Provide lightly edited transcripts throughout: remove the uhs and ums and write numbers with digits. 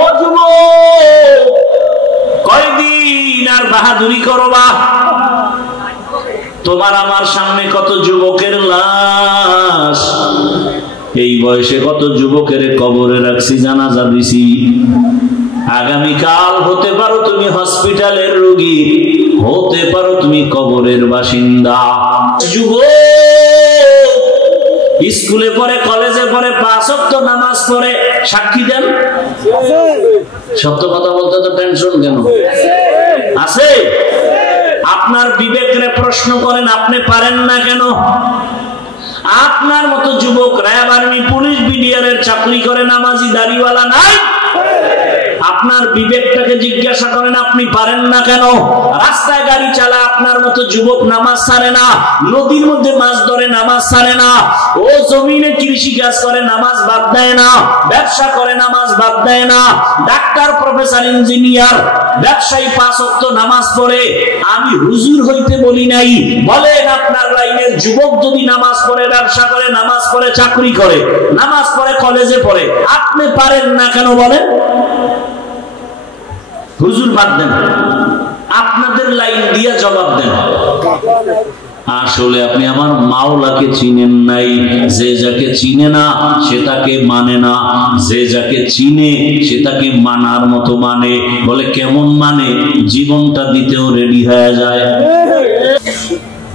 ও যুবক, কয়দিন আর বাহাদুরি করবা? তোমার আমার সামনে কত যুবকের লাশ, এই বয়সে কত যুবকের কবরে রাখছি, জানাজা দিছি। আগামীকাল হতে পারো তুমি হসপিটালের রোগী, হতে পারো তুমি কবরের বাসিন্দা। যুবক, স্কুলে পড়ে, কলেজে পড়ে, 5 ওয়াক্ত নামাজ পড়ে, সাক্ষী দেন। সত্য কথা বলতে তো টেনশন কেন আছে? আপনার বিবেকরে প্রশ্ন করেন, আপনি পারেন না কেন? আপনার মতো যুবক র্যাব, আর্মি, পুলিশ, বিডিআরের চাকরি করে, নামাজি দাড়িওয়ালা নাই। আপনার বিবেকটাকে জিজ্ঞাসা করেন, আপনি পারেন না কেন? রাস্তায় গাড়ি চালায় আপনার মতো যুবক নামাজ ছাড়ে না, নদীর মধ্যে মাছ ধরে নামাজ ছাড়ে না, ও জমিনে কৃষি কাজ করে নামাজ বাদ দেয় না, ব্যবসা করে নামাজ বাদ দেয় না, ডাক্তার, প্রফেসর, ইঞ্জিনিয়ার, ব্যবসায়ী 5 ওয়াক্ত নামাজ পড়ে। আমি হুজুর হইতে বলি নাই। বলেন আপনার লাইনের যুবক যদি নামাজ পড়ে, ব্যবসা করে, নামাজ পড়ে, চাকরি করে, নামাজ পড়ে, কলেজে পড়ে, আপনি পারেন না কেন বলেন? হুজুর বাদ দেন, আপনাদের লাইন দিয়ে জবাব দেন। আসলে আপনি আমার মাওলাকে চিনেন নাই। যে যাকে চিনে না সে তাকে মানে না, যে যাকে চিনে সে তাকে মানার মতো মানে। বলে কেমন মানে? জীবনটা দিতেও রেডি হয়ে যায়।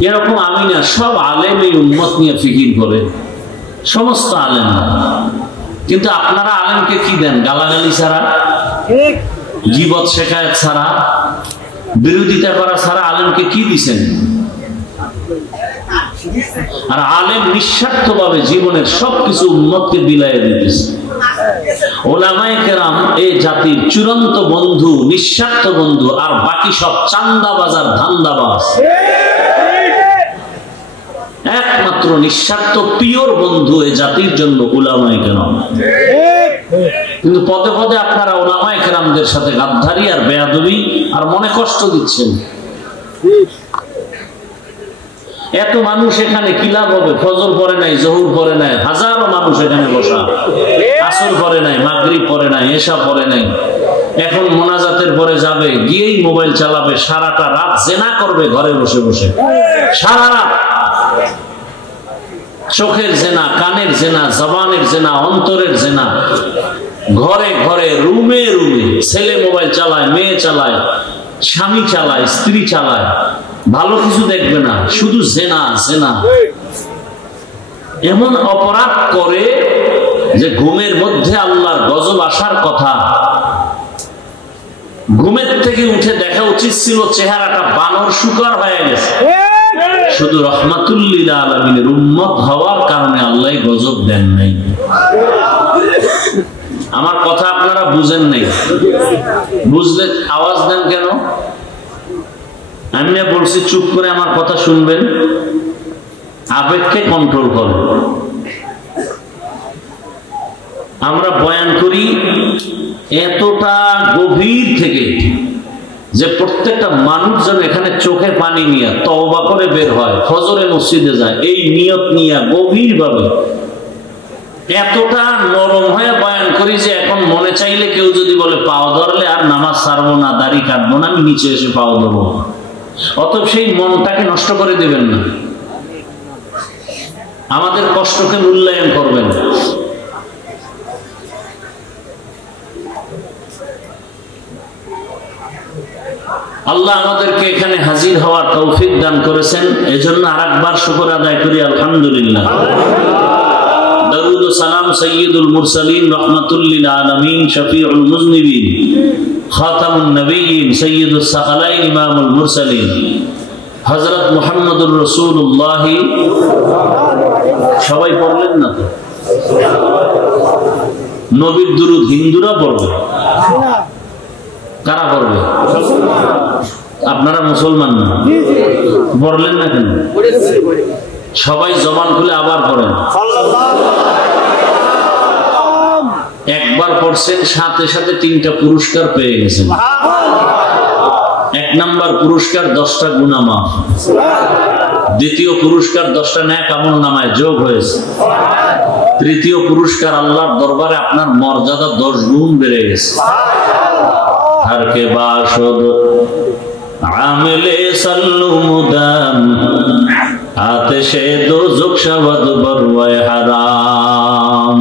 এরকম আমি না, সব আলেম এই উম্মত নিয়ে ফিকির করে, সমস্ত আলেম। কিন্তু আপনারা আলেমকে কি দেন? গালাগালি ছাড়া, গীবত শেখায়ত ছাড়া, বিরোধিতা করা ছাড়া আলেমকে কি দিছেন? আর আলেম নিঃস্বার্থভাবে জীবনের সবকিছু উম্মতকে বিলাইয়ে দিতেছে। ওলামায়ে কেরাম এই জাতির চূড়ান্ত বন্ধু, নিঃস্বার্থ বন্ধু, আর বাকি সব চান্দাবাজ আর ধান্দাবাজ। একমাত্র নিঃস্বার্থ পিওর বন্ধু এই জাতির জন্য উলামায়ে কেরাম। কিন্তু পদে পদে আপনারা উলামায়ে কেরামদের সাথে গাদ্দারি আর বেয়াদবি আর মনে কষ্ট দিচ্ছেন। এত মানুষ এখানে কি লাভ হবে? ফজর পড়ে নাই, জোহর পড়ে নাই, হাজারো মানুষ এখানে বসা, আসর পড়ে নাই, মাগরিব পড়ে নাই, এশা পড়ে নাই। এখন মোনাজাতের পরে যাবে, গিয়েই মোবাইল চালাবে, সারাটা রাত জেনা করবে ঘরে বসে বসে, সারা রাত। চোখের জেনা, কানের জেনা, জবানের জেনা, অন্তরের জেনা, ঘরে ঘরে, রুমে রুমে। ছেলে মোবাইল চালায়, মেয়ে চালায়, স্বামী চালায়, স্ত্রী চালায়, ভালো কিছু দেখবে না, শুধু জেনা জেনা। এমন অপরাধ করে যে ঘুমের মধ্যে আল্লাহর গজব আসার কথা। ঘুমের থেকে উঠে দেখা উচিত ছিল চেহারাটা বানর শুকর হয়ে গেছে। শুধু রহমাতুল লিল আলামিনের উম্মত হওয়ার কারণে আল্লাহ গজব দেন নাই। আমার কথা আপনারা বুঝেন নাই, বুঝলে আওয়াজ দেন কেন? আমি বলছি চুপ করে আমার কথা শুনবেন, আবেগকে কন্ট্রোল করেন। আমরা বয়ান করি এতটা গভীর থেকে যে প্রত্যেকটা মানুষ যেন এখানে চোখে পানি নিয়ে তওবা করে বের হয়, ফজরে মসজিদে যায়, এই নিয়ত নিয়ে গভীর ভাবে এতটা নরম হয়ে বয়ান করি যে এখন মনে চাইলে কেউ যদি বলে পাও ধরলে আর নামাজ ছাড়বো না, দাড়ি কাটবো না, আমি নিচে এসে পাও ধরবো। অতএব সেই মনটাকে নষ্ট করে দেবেন না, আমাদের কষ্টকে মূল্যায়ন করবেন। আল্লাহ আমাদেরকে এখানে হাজির হওয়ার তৌফিক দান করেছেন, এজন্য আরেকবার শুকর আদায় করি আলহামদুলিল্লাহ। দরুদ ও সালাম সাইয়্যিদুল মুরসালিন রাহমাতুল লিল আলামিন শফিউল মুজনিবিন খাতামুন নবিয়্যিন সাইয়্যিদুস সাকালাইন ইমামুল মুরসালিন হযরত মুহাম্মদুর রাসূলুল্লাহ। সবাই পড়লেন না তো? নবীর দুরূদ হিন্দুরা পড়বে, কারা পড়বে? আপনারা মুসলমান না, পড়লেন না কেন? সবাই জবান খুলে আবার পড়েন। একবার পড়ছেন, সাথে সাথে 3টা পুরস্কার পেয়ে গেছেন। 1 নাম্বার পুরস্কার 10টা গুনাহ মাফ, দ্বিতীয় পুরস্কার 10টা নেক আমল নামায় যোগ হয়েছে, তৃতীয় পুরস্কার আল্লাহর দরবারে আপনার মর্যাদা 10 গুণ বেড়ে গেছে। हर के बाशुद आमिले सल्लु मुदाम आतिशे दोज़ख शवद बरवाए हराम।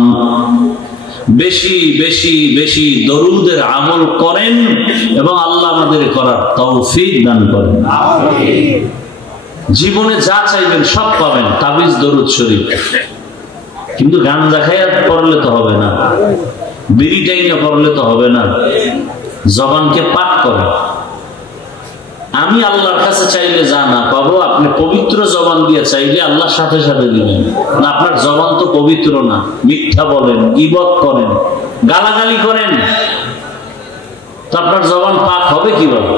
বেশি বেশি বেশি দরুদের আমল করেন এবং আল্লাহ আমাদের করার তৌফিক দান করেন। আমিন। জীবনে যা চাইবেন সব পাবেন, তাবিজ দরুদ শরীফ। কিন্তু গাঞ্জা খাইয়া পড়লে তো হবে না, বিড়ি টাইনা পড়লে তো হবে না। জবানকে পাক করেন। আমি আল্লাহর কাছে চাইলে যা না পাবো, আপনি পবিত্র জবান দিয়ে চাইলে আল্লাহ সাথে সাথে দিবেন। না, আপনার জবান তো পবিত্র না, মিথ্যা বলেন, গীবত করেন, গালাগালি করেন, তো আপনার জবান পাক হবে কিভাবে?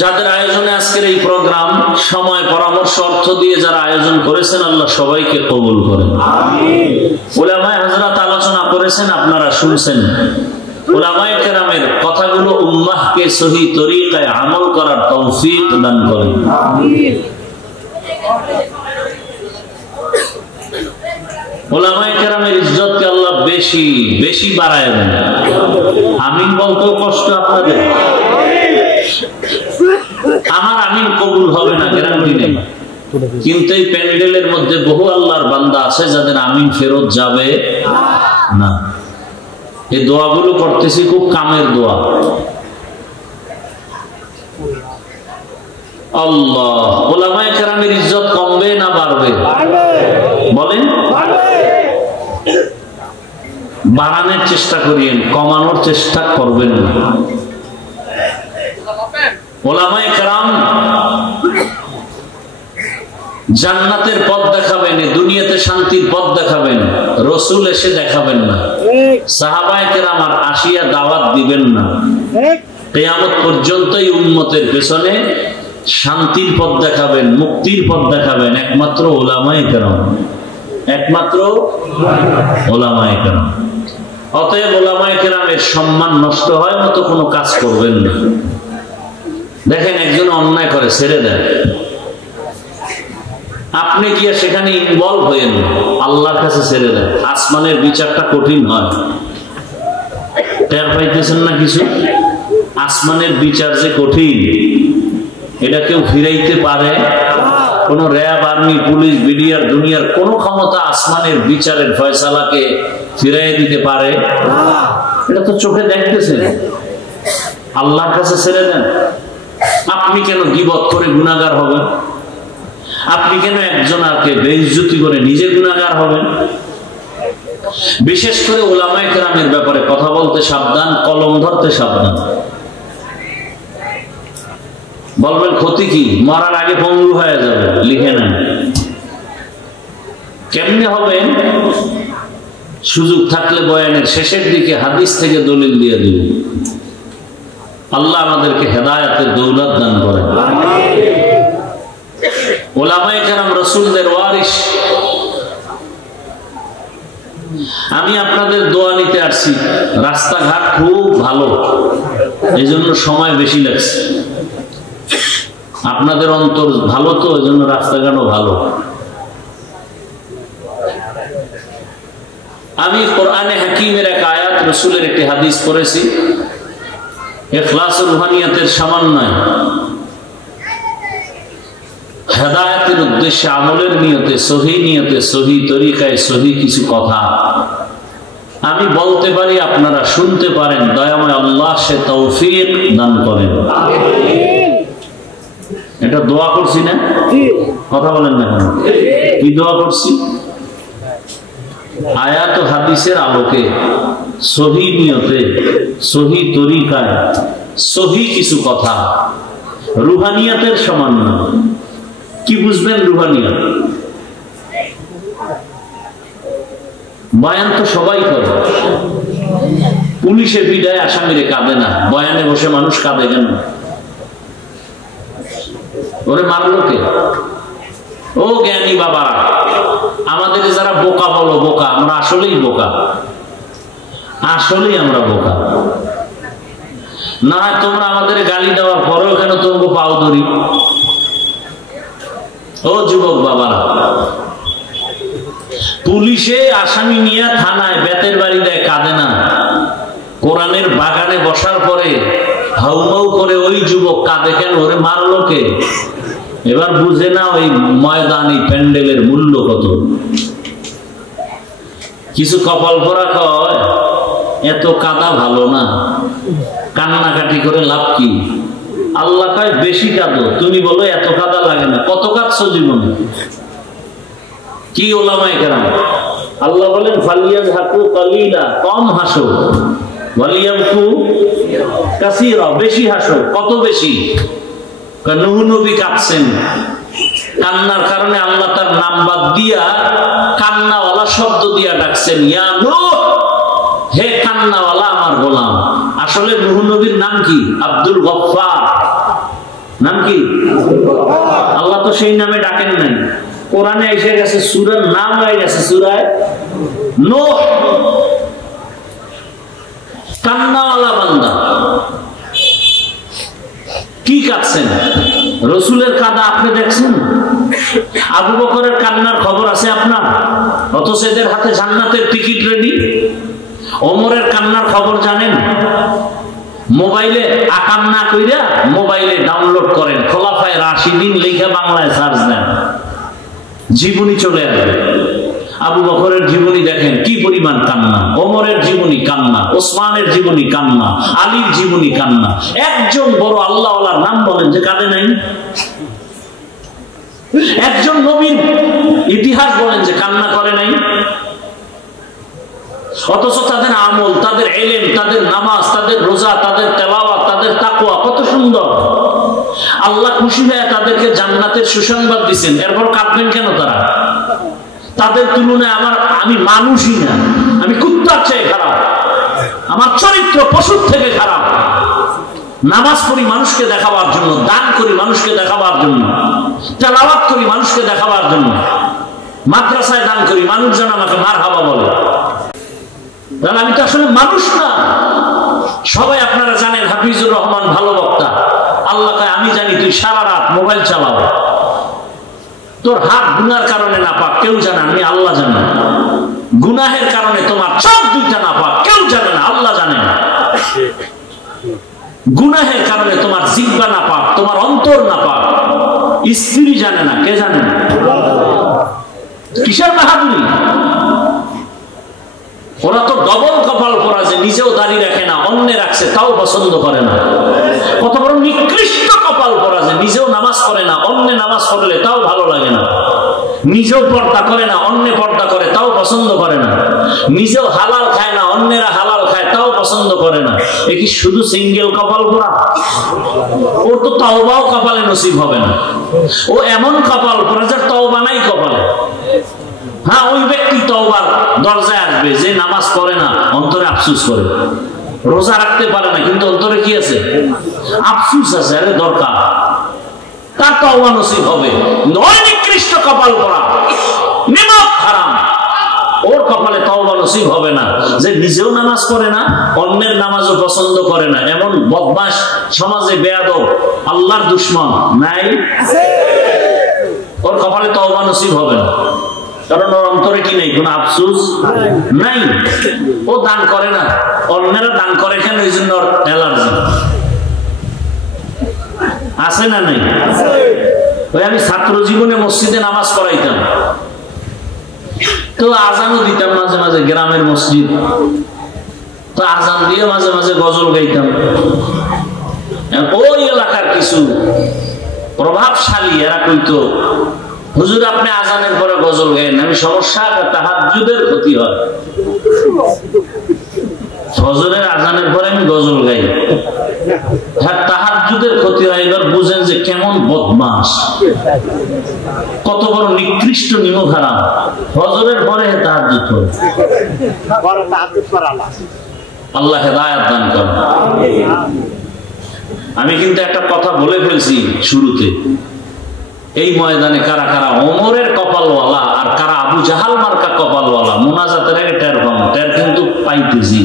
যাদের আয়োজনে আজকের এই প্রোগ্রাম, সময় পরামর্শ অর্থ দিয়ে যারা আয়োজন করেছেন, আল্লাহ সবাইকে কবুল করেন। আমিন। উলামায়ে হযরত আলোচনা করেছেন, আপনারা শুনছেন। উলামায়ে কেরামের কথাগুলো উম্মাহকে সহি তরিকায় আমল করার তৌফিক দান করেন। আমিন। উলামায়ে কেরামের ইজ্জতকে আল্লাহ বেশি বেশি বাড়ায় দেন। আমিন বলতেও কষ্ট আপনাদের। আমার আমিন কবুল হবে না গ্যারান্টি নেই, কিন্তু এই প্যান্ডেলের মধ্যে বহু আল্লাহর বান্দা আছে যাদের আমিন ফেরত যাবে না। এই দোয়াগুলো করতেছি খুব কামের দোয়া। আল্লাহ, উলামায়ে কেরামের ইজ্জত কমবে না বাড়বে? বলেন। বাড়ানোর চেষ্টা করিয়েন, কমানোর চেষ্টা করবেন না। উলামায়ে কেরাম জান্নাতের পথ দেখাবেন, দুনিয়াতে শান্তির পথ দেখাবেন, রাসূল এসে দেখাবেন না। সাহাবায়ে কেরাম আর আসিয়া দাওয়াত দিবেন না। কিয়ামত পর্যন্ত এই উম্মতের পেছনে শান্তির পথ দেখাবেন, মুক্তির পথ দেখাবেন একমাত্র উলামায়ে কেরাম, একমাত্র উলামায়ে কেরাম। অতএব উলামায়ে কেরামের সম্মান নষ্ট হয় মতো কোনো কাজ করবেন না। দেখেন, একজন অন্যায় করে, ছেড়ে দেন, আপনি গিয়ে সেখানে ইনভলভ হয়েন, আল্লাহর কাছে ছেড়ে দেন। আসমানের বিচারটা কঠিন হয়, টের পাইতেছেন না কিছু? আসমানের বিচার যে কঠিন, এটা কেউ ফিরাইতে পারে? কোন র্যাব, আর্মি, পুলিশ, বিডিআর, দুনিয়ার কোন ক্ষমতা আসমানের বিচারের ফয়সালাকে ফিরাই দিতে পারে? এটা তো চোখে দেখতেছেন। আল্লাহর কাছে ছেড়ে দেন। আপনি কেন গীবত করে গুনাহগার হবেন? আপনি কেন একজনকে বেইজ্জতি করে নিজে গুনাহগার হবেন? বিশেষ করে উলামায়ে কেরামের ব্যাপারে কথা বলতে সাবধান, কলম ধরতে সাবধান। বলবেন ক্ষতি কি? মরার আগে পঙ্গু হয়ে যাবে, লিখে নেন। কেমনে হবে? সুযোগ থাকলে বয়ানের শেষের দিকে হাদিস থেকে দলিল দিয়ে দিন। আল্লাহ আমাদেরকে হেদায়েতের দৌলত দান করেন। উলামায়ে কেরাম রাসূলদের ওয়ারিস। আমি আপনাদের দোয়া নিতে আসছি। রাস্তাঘাট খুব ভালো, এই জন্য সময় বেশি লাগছে। আপনাদের অন্তর ভালো তো, এই জন্য রাস্তাঘাটও ভালো। আমি কোরআনে হাকিমের এক আয়াত, রাসূলের একটি হাদিস পড়েছি। ইখলাস ও রুহানিয়াতের সমন্বয়, হেদায়েতের উদ্দেশ্যে, আমলের নিয়তে, সহি নিয়তে, সহি তরিকায়, সহি কিছু কথা আমি বলতে পারি, আপনারা শুনতে পারেন। দয়াময় আল্লাহ সে তৌফিক দান করেন। এটা দোয়া করছি না? কথা বলেন না কেন? কি দোয়া করছি? আয়াত ও হাদিসের আলোকে, সহি নিয়তে, সহি তরিকায়, সহি কিছু কথা, রুহানিয়াতের সমন্বয়। কি বুঝবেন রুহানিয়াত? বয়ান তো সবাই করে। পুলিশে পিটায় আসামিরে কাঁদে না, বয়ানে বসে মানুষ কাঁদে কেন? ওরে মারলো কে? ও জ্ঞানী বাবারা, আমাদের যারা বোকা বলো, বোকা, আমরা আসলেই বোকা, আসলেই আমরা বোকা। না তোমরা আমাদের গালি দেওয়ার পরেও কেন তোমাকে পাও ধরি? ও যুবক বাবারা, পুলিশে আসামি নিয়ে থানায় বেতের বাড়ি দেয়, কাঁদে না। কোরআনের বাগানে বসার পরে হাউমাউ করে ওই যুবক কাঁদে কেন? ওরে মারলো কে? এবার বুঝে না ওই ময়দানি প্যান্ডেলের মূল্য কত। কিছু কপাল পরা কয় এত কাদা ভালো না, কান্নাকাটি করে লাভ কি? আল্লাহ কয় বেশি কাঁদো। তুমি বলো এত কাদা লাগে না। কত কাঁদছো জীবনে? কি ওলামায়ে কেরাম? আল্লাহ বলেন ফালিয়াযহাকু কালিলা, কম হাসো, ওয়ালিয়াবকু কাসীরা, বেশি হাসো। কত বেশি? নূহ নবী কাঁদছেন, কান্নার কারণে আল্লাহ তার নাম বাদ দিয়া কান্নাওয়ালা শব্দ দিয়া ডাকছেন, ইয়া নূহ, হে কান্নাওয়ালা আমার গোলাম। আসলে নূহ নবীর নাম কি? আব্দুল গফফার। নাম কি? আল্লাহ তো সেই নামে ডাকেন নাই। কোরআনে এসে গেছে, সূরার নাম হয়ে গেছে সূরা নূহ। কান্নাওয়ালা বান্দা। কি কাঁদছেন? রসুলের কাঁদা আপনি দেখছেন? আবু বকরের কান্নার খবর আছে আপনার? অথচ এদের হাতে জান্নাতের টিকিট রেডি। ওমরের কান্নার খবর জানেন? মোবাইলে আকাম না কইরা মোবাইলে ডাউনলোড করেন, খোলাফায়ে রাশিদিন লিখে বাংলায় সার্চ দেন, জীবনী চলে আসবে। আবু বকরের জীবনী দেখেন কি পরিমাণ কান্না, ওমরের জীবনী কান্না, ওসমানের জীবনী কান্না, আলীর জীবনী কান্না। একজন বড় আল্লাহওয়ালার নাম বলেন যে কাঁদে নাই? একজন নবীর ইতিহাস বলেন যে কান্না করে নাই? অথচ তাদের আমল, তাদের ইলম, তাদের নামাজ, তাদের রোজা, তাদের তেলাওয়াত, তাদের তাকওয়া কত সুন্দর। আল্লাহ খুশি হয়ে তাদেরকে জান্নাতের সুসংবাদ দিবেন, এরপর কাঁদবেন কেন তারা? তাদের তুলনায় আমি মানুষই না, আমি কুত্তার চেয়ে খারাপ, আমার চরিত্র পশুর থেকে খারাপ। নামাজ পড়ি মানুষকে দেখাবার জন্য, দান করি মানুষকে দেখাবার জন্য, তেলাওয়াত করি মানুষকে দেখাবার জন্য, মাদ্রাসায় দান করি মানুষ যেন আমাকে মারহাবা বলে। তাহলে আমি তো আসলে মানুষ না। সবাই আপনারা জানেন হাফিজুর রহমান ভালো বক্তা। আল্লাহ কয় আমি জানি তুই সারা রাত মোবাইল চালাও, তোর হাত গুনার কারণে না পাক, কেউ জানে, আমি আল্লাহ জানি। গুনাহের কারণে তোমার চোখ দুইটা না পাক, কেউ জানে না, আল্লাহ জানে। গুনাহের কারণে তোমার জিহ্বা না পাক, তোমার অন্তর না পাক, স্ত্রী জানে না, কে জানে? কিসের বাহাদুরি? ওরা তো ডবল কপাল পরা, যে নিজেও দাঁড়িয়ে রাখে না, অন্য রাখছে তাও পছন্দ করে না। কত বড় নিকৃষ্ট কপাল পরা, যে নিজেও নামাজ পড়ে না, অন্য নামাজ পড়লে তাও ভালো লাগে না। নিজেও পর্দা করে না, অন্য পর্দা করে তাও পছন্দ করে না। নিজেও হালাল খায় না, অন্যেরা হালাল খায় তাও পছন্দ করে না। এ কি শুধু সিঙ্গেল কপাল পরা? ওর তো তওবাও কপালে নসিব হবে না। ও এমন কপাল পরা যার তওবা নাই কপালে। হ্যাঁ, ওই ব্যক্তি তওবার দরজায় আসবে যে নামাজ পড়ে না, অন্তরে আফসোস করে। রোজা রাখতে পারে না, কিন্তু অন্তরে কি আছে? আফসোস আছে। আরে দরকার, তার তওবা নসিব হবে। নয় নিকৃষ্ট কপাল পরা, নিমক হারাম, ওর কপালে তওবা নসিব হবে না। যে নিজেও নামাজ পড়ে না, অন্যের নামাজও পছন্দ করে না, এমন বদমাশ সমাজে বেয়াদব, আল্লাহর দুশমন নাই? ওর কপালে তওবা নসিব হবে না, কারণ ওর অন্তরে কি নেই? কোনো আফসোস নাই। ও দান করে না, অন্যেরা দান করে কেন? এই জন্য ওর অ্যালার্জি আছে না নাই? ওই আমি ছাত্র জীবনে মসজিদে নামাজ পড়াইতাম, তো আজানও দিতাম মাঝে মাঝে, গ্রামের মসজিদ তো আজান দিয়ে মাঝে মাঝে গজল গাইতাম। ওই এলাকার কিছু প্রভাবশালী এরা কইতো, হুজুর আপনি আজানের পরে গজল গাইেন। আমি সমস্যা, তাহাজ্জুদের ক্ষতি হয়। ফজরের আজানের পরে আমি গজল গাই, হ্যাঁ তাহাজ্জুদের ক্ষতি হয়। এবার বুঝেন যে কেমন বদমাশ, কত বড় নিকৃষ্ট নিমক হারাম। ফজরের পরে তাহাজ্জুদ করে। আল্লাহ হেদায়েত দান করেন। আমি কিন্তু একটা কথা বলে ফেলছি শুরুতে, এই ময়দানে কারা কারা ওমরের কপালওয়ালা আর কারা আবু জাহাল মার্কা কপালওয়ালা, মুনাজাতের আগে টের পাবো, টের কিন্তু পাইতেছি।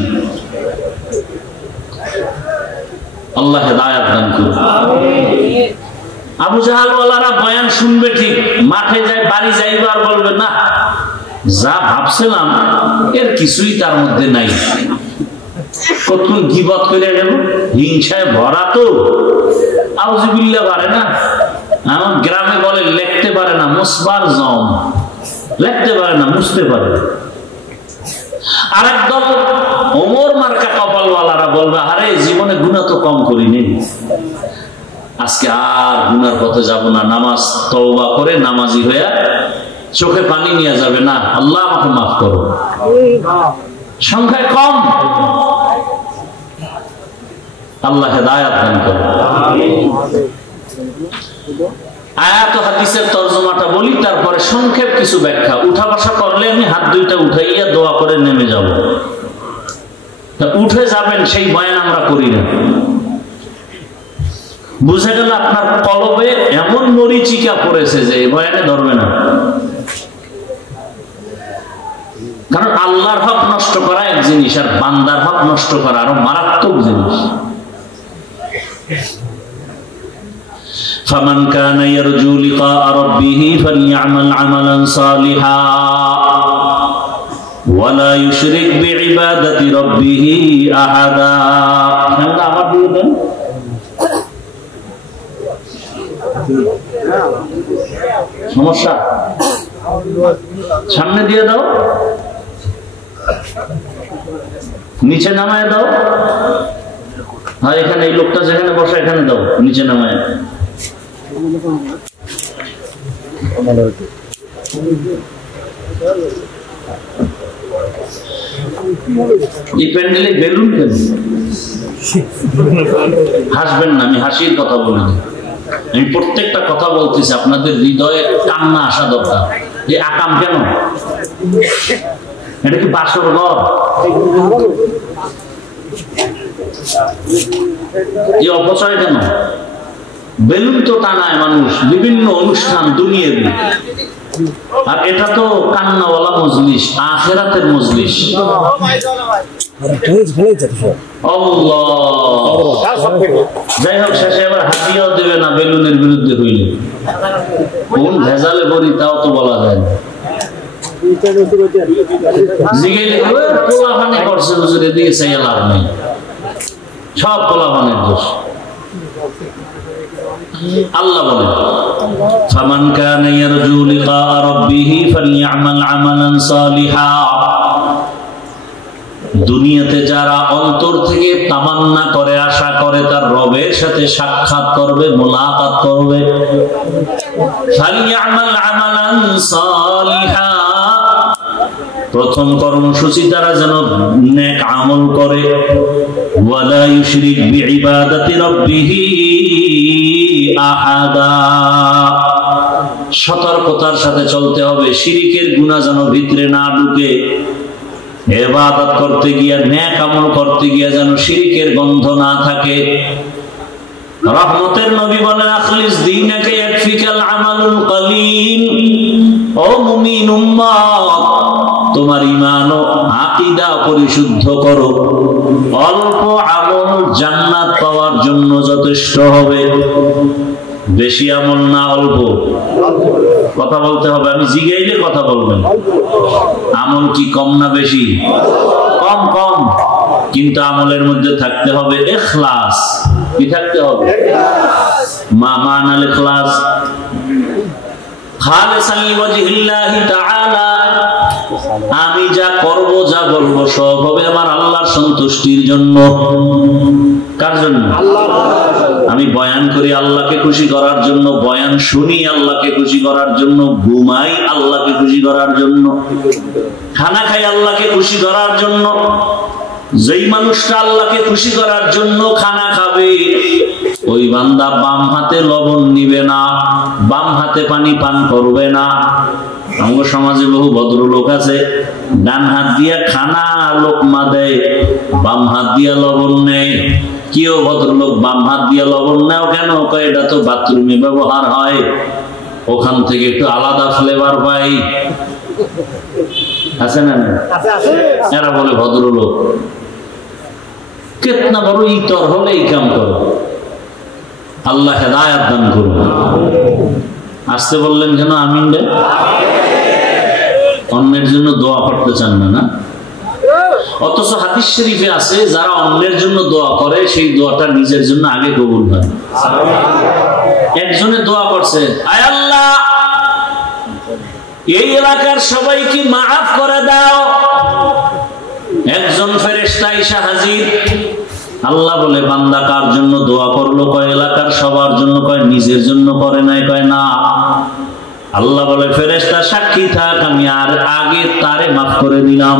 আল্লাহ হেদায়েত দান করুন। আবু জাহালওয়ালারা বয়ান শুনবে ঠিক, মাঠে যায়, বাড়ি যাইব আর বলবে না যা ভাবছিলাম এর কিছুই তার মধ্যে নাই, কতক্ষণ গীবত করে গেল, হিংসায় ভরা তো আউযুবিল্লাহ পারে না। আমার গ্রামে বলে লিখতে পারে না, মুসবার জম, লিখতে পারে না, মুছতে পারে। আরেক দল ওমর মার্কা কপালওয়ালারা বলবে আরে জীবনে গুনাহ তো কম করি নেই, আজকে আর গুনার পথে যাব না, নামাজ তওবা করে নামাজি হয়ে চোখে পানি নিয়ে যাবে না, আল্লাহ আমাকে মাফ করো। সংখ্যায় কম, আল্লাহ হেদায়েত দান করুন। আয়াত ও হাদিসের তরজমাটা বলি, তারপরে সংক্ষেপ কিছু ব্যাখ্যা। উঠা বসা করলে আমি হাত দুইটা উঠাইয়া দোয়া করে নেমে যাব, উঠে যাবেন সেই বয়ান আমরা করি না। বুঝে গেল আপনার কলবে এমন মরিচিকা পড়েছে যে এই বয়ানে ধরবে না। কারণ আল্লাহর হক নষ্ট করা এক জিনিস, আর বান্দার হক নষ্ট করা আরো মারাত্মক জিনিস। فمن كان يرجو لقاء ربه فليعمل عملا صالحا ولا يشرك بعبادة ربه أحدا। সমস্যা সামনে দিয়ে দাও, নিচে নামায় দাও। আর এখানে এই লোকটা যেখানে বসে এখানে দাও, নিচে নামায়। এই প্যান্ডেলে বেলুন কেন? হাসবেন না, আমি হাসির কথা বলি, আমি প্রত্যেকটা কথা বলতেছি, আপনাদের হৃদয়ে কান্না আসা দরকার। এই আকাম কেন? এটা কি বাসর ঘর? এই অপচয় কেন? বেলুন তো টানায় মানুষ বিভিন্ন অনুষ্ঠান দুনিয়ার, আর এটা তো কান্নাওয়ালা মজলিস, আখিরাতের মজলিস। যাই হোক, শেষে এবার হাতিয়াও দেবে না বেলুনের বিরুদ্ধে হইলে, কোন ভেজালে বলি তাও তো বলা যায় না। পোলাপানি করছে হুজুর, এদিকে চাইয়া লাভ নেই, সব পোলাপানির দোষ। আল্লাহ বলেন ফামান কানা ইয়ারজু লিকা রাব্বিহি ফালইআমাল আমালান সালিহা। দুনিয়াতে যারা অন্তর থেকে তামান্না করে, আশা করে তার রবের সাথে সাক্ষাৎ করবে, মুলাকাত করবে, ফালইআমাল আমালান সালিহা, প্রথম কর্মসূচি তারা যেন নেক আমল করে। ওয়ালা ইউশরিক বিইবাদাতি রাব্বিহি আহাদা, সতর্কতার সাথে চলতে হবে, শিরকের গুনাহ যেন ভিতরে না ঢুকে। ইবাদত করতে গিয়ে, নেক আমল করতে গিয়ে যেন শিরকের গন্ধ না থাকে। রহমতের নবী বলেন আখলিস দীনাকা ইয়াকফিকাল আমালুল কলিল। ও মুমিন উম্মত, তোমার ঈমান ও আকীদা পরিশুদ্ধ করো, অল্প আমল জান্নাত পাওয়ার জন্য যথেষ্ট হবে। বেশি আমল না, অল্প। কথা বলতে হবে, আমি জিগাইলে কথা বলবেন। আমল কি কম না বেশি? কম কম, কিন্তু আমলের মধ্যে থাকতে হবে ইখলাস। কি থাকতে হবে? মা মানাল ইখলাস, খালিসান লিওয়াজহিল্লাহি তাআলা। আমি যা করব, যা বলবো সব হবে আমার আল্লাহর সন্তুষ্টির জন্য। কার জন্য? আল্লাহ। আমি বয়ান করি আল্লাহকে খুশি করার জন্য, বয়ান শুনি আল্লাহকে খুশি করার জন্য, ঘুমাই আল্লাহকে খুশি করার জন্য, খানা খাই আল্লাহকে খুশি করার জন্য। যেই মানুষটা আল্লাহকে খুশি করার জন্য খানা খাবে, ওই বান্দা বাম হাতে লবণ নিবে না, বাম হাতে পানি পান করবে না। আমার সমাজে বহু ভদ্রলোক আছে, ডান হাত দিয়া খানা লোকমা দেয়, বাম হাত দিয়া লবণ নেয়। কেউ ভদ্রলোক বাম হাত দিয়া লবণ নেও কেন? এটা তো বাথরুমে ব্যবহার হয়, ওখান থেকে একটু আলাদা ফ্লেভার পাই। আছে না? এরা বলে ভদ্রলোক। কেতনা বড় ইতর হলে এই কাম করো। আল্লাহ হেদায়েত দান করুন। আসতে বললেন কেন? আমিন রে। অন্যের জন্য দোয়া করতে চান না, না? অথচ হাদিস শরীফে আছে যারা অন্যের জন্য দোয়া করে সেই দোয়াটা নিজের জন্য আগে কবুল হয়। একজনে দোয়া করছে, আয় আল্লাহ এই এলাকার সবাইকে মাফ করে দাও। একজন ফেরেশতা এসে হাজির। আল্লাহ বলে, বান্দা কার জন্য দোয়া করলো? কয় এলাকার সবার জন্য। কয় নিজের জন্য করে নাই? কয় না। আল্লাহ বলে, ফেরেশতা সাক্ষী থাক, আমি আর আগে তারে মাফ করে দিলাম।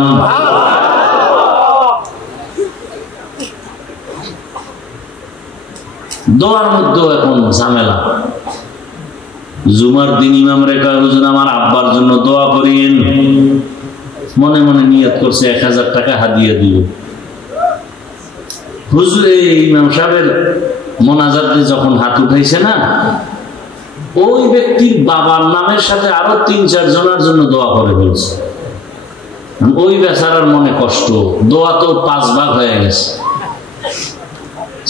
দোয়ার মধ্যে এখন ঝামেলা। জুমার দিন ইমাম রেখা হুজুর আমার আব্বার জন্য দোয়া করিয়েন। মনে মনে নিয়ত করছে 1000 টাকা হাদিয়া দিল। হুজুর ইমাম সাহেবের মোনাজাতে যখন হাত উঠাইছে না, ওই ব্যক্তির বাবার নামের সাথে আরো 3-4 জনের জন্য দোয়া করে ফেলছে। ওই বেচারার মনে কষ্ট, দোয়া তো 5 ভাগ হয়ে গেছে।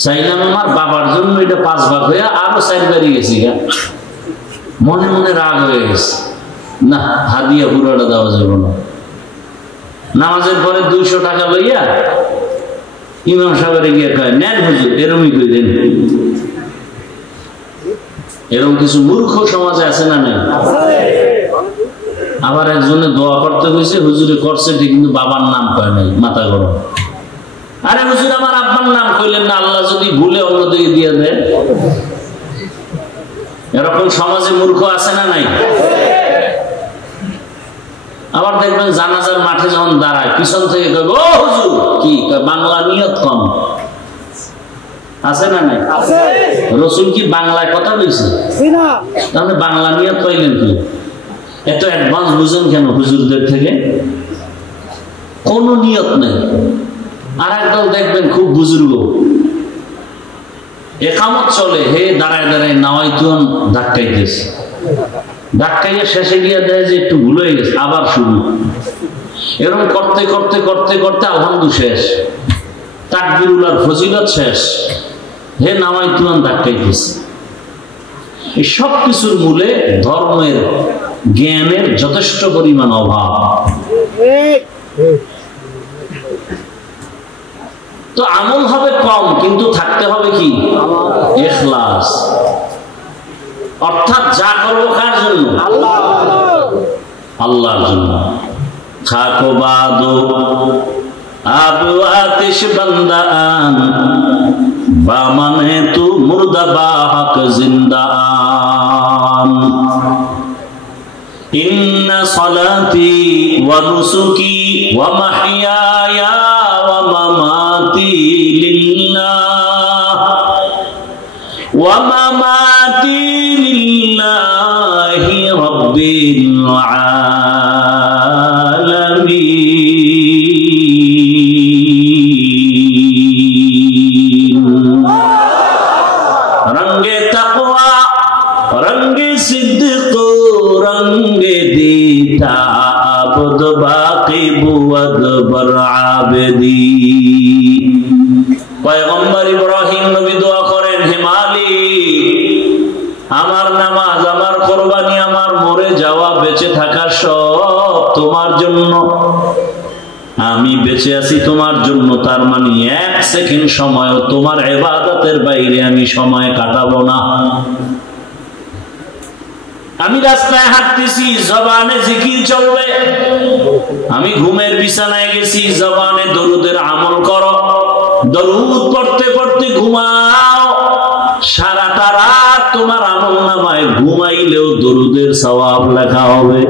চাইলাম আমার বাবার জন্য, এটা 5 ভাগ হয়ে আরো 4 বাড়ি গেছি। মনে মনে রাগ হয়ে গেছে, না হাদিয়া পুরোটা দেওয়া যাবে না। নামাজের পরে 200 টাকা লইয়া ইমাম সাহেবের গিয়ে কয়, নেন হুজুর, এরমই করে দেন। এরকম কিছু মূর্খ সমাজে আছে না নাই? আবার একজনে দোয়া করতে হয়েছে, হুজুরে করছে ঠিক কিন্তু বাবার নাম কয় নাই, মাথা গরম। আরে হুজুর আমার আব্বার নাম কইলেন না, আল্লাহ যদি ভুলে অন্যদিকে দিয়ে দেয়। এরকম সমাজে মূর্খ আছে না নাই? আবার দেখবেন জানাজার মাঠে যখন দাঁড়ায়, পিছন থেকে কইব, ও হুজুর কি বাংলা নিয়ত কম আছে না নাই? রসুল কি বাংলায় কথা বলছে? তাহলে বাংলা নিয়ত পাইলেন কি? এত অ্যাডভান্স বুঝেন কেন হুজুরদের থেকে? কোন নিয়ত নেই। আর একদল দেখবেন খুব বুজুর্গ, একামত চলে, হে দাঁড়ায় দাঁড়ায় নাওয়াইতুন ধাক্কাইতেছে, ধাক্কাইয়া শেষে গিয়ে দেয় যে একটু ভুল হয়ে গেছে, আবার শুরু। এরকম করতে করতে করতে করতে আলহামদুলিল্লাহ শেষ, তাকবীরুল আর ফজিলত শেষ, হে নাওয়াইতুন ধাক্কাইতেছে। এই সব কিছুর মূলে ধর্মের জ্ঞানের যথেষ্ট পরিমাণ অভাব। তো আমল হবে কম, কিন্তু থাকতে হবে কি? ইখলাস। অর্থাৎ যা করবো কার জন্য? আল্লাহর জন্য। খাকো বাদো আবু আতিশ বান্দান বামানে তু মুর্দা বাহক জিন্দান ইন্না সালাতি ওয়া নুসুকি ওয়া মাহইয়ায়া ওয়া মামাতি লিল্লাহ ওয়া মামাতি লিল্লাহি রাব্বিল আলামিন। রঙ্গে তাকওয়া রঙ্গে সিদ্দিক রঙ্গে দিতা আবদ বাকি বুয়াদ বর আবেদি। পয়গম্বর ইব্রাহিম নবী দোয়া করেন, হে মালিক আমার নামাজ, আমার কুরবানি, আমার মরে যাওয়া, বেঁচে থাকা সব তোমার জন্য। আমি বেঁচে আছি তোমার জন্য, তার মানে 1 সেকেন্ড সময় তোমার ইবাদতের বাইরে আমি সময় কাটাবো না। আমি রাস্তায় হাঁটতেছি, জবানে জিকির চলবে। আমি ঘুমের বিছানায় গেছি, জবানে দরুদের আমল করো। দরুদ পড়তে পড়তে ঘুমাও, সারাটা রাত তোমার আমল নামায় ঘুমাইলেও দরুদের সওয়াব লেখা হবে।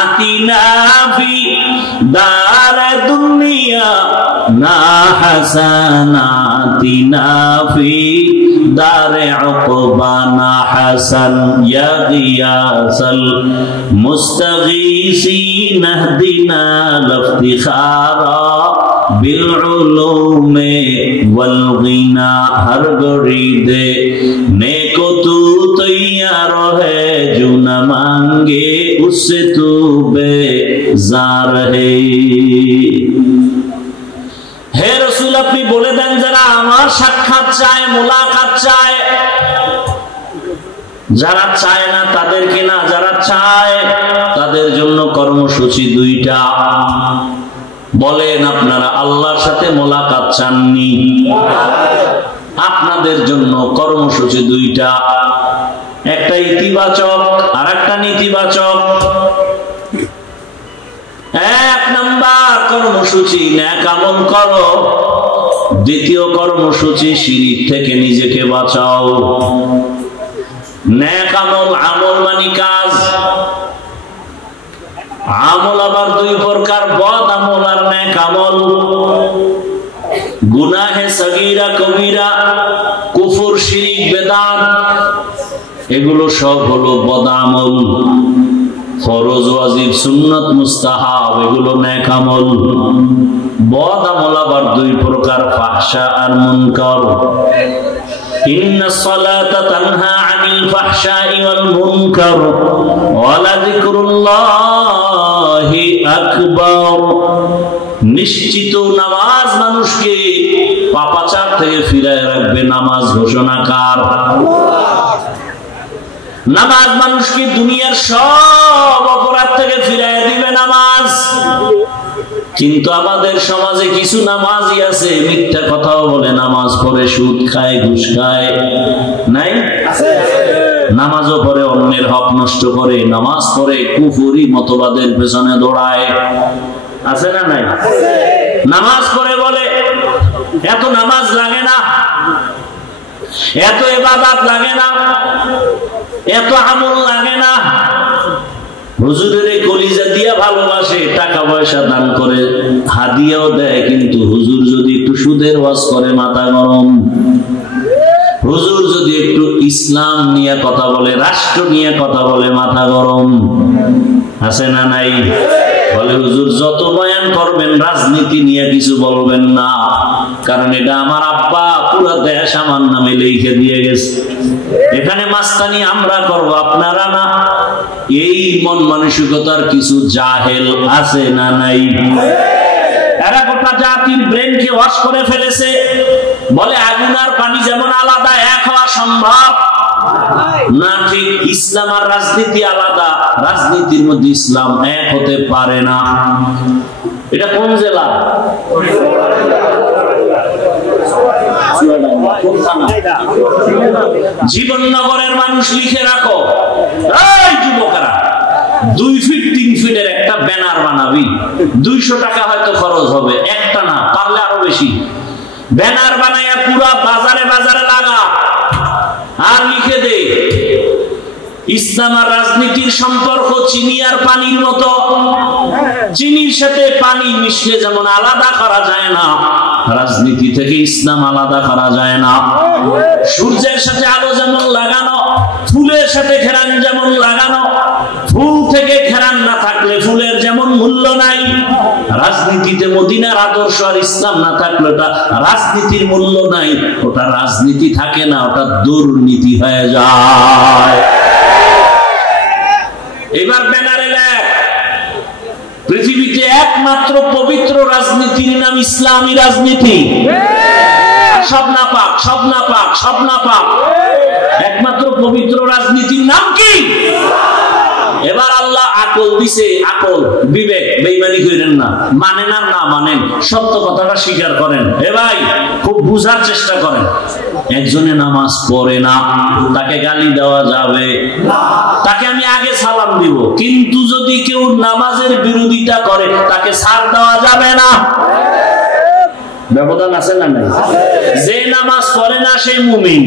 আতিনা ফি দার দুনিয়া না হাসানাতিনা ফি দারে উকবানা হাসান ইয়া গিয়াসাল মুস্তাগীসিন ইহদিনা লিফতিখারা বিল উলুমে ওয়াল গিনা। হর গড়ি দে নেকো তু তৈয়ার হে জু না মাঙ্গে উসসে তু বেজার হে। হে রাসূল আপনি বলে দেন যারা আমার সাক্ষাৎ চায়, মুলাকাত চায়, যারা চায় না তাদেরকে না, যারা চায় তাদের জন্য কর্মসূচি দুইটা। বলেন আপনারা আল্লাহর সাথে মোলাকাত চাননি? আপনাদের জন্য কর্মসূচি দুইটা, একটা ইতিবাচক আর একটা নেতিবাচক। এক নাম্বার কর্মসূচি নেক আমল করো, দ্বিতীয় কর্মসূচি শিরক থেকে নিজেকে বাঁচাও। নেক আমল, আমল মানে কাজ। আমল আবার দুই প্রকার, বদ আমল আর নেক আমল। গুনাহে সগীরা কবিরা, কুফর শিরক বেদাত, এগুলো সব হলো বদ আমল। ফরজ ওয়াজিব সুন্নাত মুস্তাহাব এগুলো নেক আমল। বদ আমল আবার দুই প্রকার, ফাহশা আর মুনকার। ইন্নাস সালাতা তানহা আনিল ফাহশাই ওয়াল মুনকার ওয়া লাযিকরুল্লাহি আকবার। নিশ্চিত নামাজ মানুষকে পাপাচার থেকে ফিরায় রাখবে। নামাজ ঘোষণাকার। নামাজ মানুষকে দুনিয়ার সব অপরাধ থেকে ফিরায় দিবে নামাজ। কিন্তু আমাদের সমাজে কিছু নামাজি আছে মিথ্যা কথাও বলে, নামাজ পড়ে সুদ খায়, ঘুষ খায়। নাই? নামাজও পড়ে অন্যের হক নষ্ট করে, নামাজ পড়ে কুফরি মতবাদের পেছনে দৌড়ায়। আছে না নাই? নামাজ পড়ে বলে এত নামাজ লাগে না, এত ইবাদত লাগে না, এত আমল লাগে না। হুজুরের কলিজা দিয়া ভালোবাসে, টাকা পয়সা দান করে, হাদিয়াও দেয়, কিন্তু হুজুর যদি একটু সুদের ওয়াজ করে মাথা গরম। হুজুর যদি একটু ইসলাম নিয়ে কথা বলে, রাষ্ট্র নিয়ে কথা বলে, মাথা গরম। আছে না নাই? বলে হুজুর যত বয়ান করবেন রাজনীতি নিয়ে কিছু বলবেন না, কারণ এটা আমার আব্বা পুরো দেশ আমার নামে লিখে দিয়ে গেছে, এখানে মাস্তানি আমরা করব, আপনারা না। এই মন মানসিকতার কিছু জাহেল আছে না নাই? এরা গোটা জাতির ব্রেনকে ওয়াশ করে ফেলেছে। বলে আগুন আর পানি যেমন আলাদা, এক হওয়া সম্ভব না। ঠিক ইসলাম আর রাজনীতি আলাদা, রাজনীতির মধ্যে ইসলাম এক হতে পারে না। এটা কোন জেলা? জীবননগরের মানুষ লিখে রাখো, এই যুবকেরা 2 ফিট 3 ফিটের একটা ব্যানার বানাবি, 200 টাকা হয়তো খরচ হবে, একটা না পারলে আরো বেশি। ব্যানার বানাইয়া পুরা বাজারে বাজারে লাগা, আর লিখে দে ইসলাম আর রাজনীতির সম্পর্ক চিনি আর পানির মতো। চিনির সাথে পানি মিশলে যেমন আলাদা করা যায় না, রাজনীতি থেকে ইসলাম আলাদা করা যায় না। সূর্যের সাথে আলো যেমন লাগানো, ফুলের সাথে ঘেরান যেমন লাগানো, ফুল থেকে ঘেরান না থাকলে ফুলের যেমন মূল্য নাই, রাজনীতিতে মদিনার আদর্শ আর ইসলাম না থাকলে ওটা রাজনীতির মূল্য নাই, ওটা রাজনীতি থাকে না, ওটা দুর্নীতি হয়ে যায়। এবার ব্যানারে লেখ, পৃথিবীতে একমাত্র পবিত্র রাজনীতির নাম ইসলামী রাজনীতি। সব না পাক, সব না পাক, সব না পাক, একমাত্র পবিত্র রাজনীতির নাম কি? এবার আল্লাহ আকল দিছে, আকল বিবেক, বেঈমানি করেন না, মানেন আর না মানেন সত্য কথাটা স্বীকার করেন। এ ভাই খুব বুঝার চেষ্টা করেন। একজনে নামাজ পড়ে না, তাকে গালি দেওয়া যাবে, তাকে আমি আগে সালাম দিব, কিন্তু যদি কেউ নামাজের বিরোধিতা করে তাকে ছাড় দেওয়া যাবে না। ব্যবধান আছে না নাই? যে নামাজ পড়ে না সে মুমিন,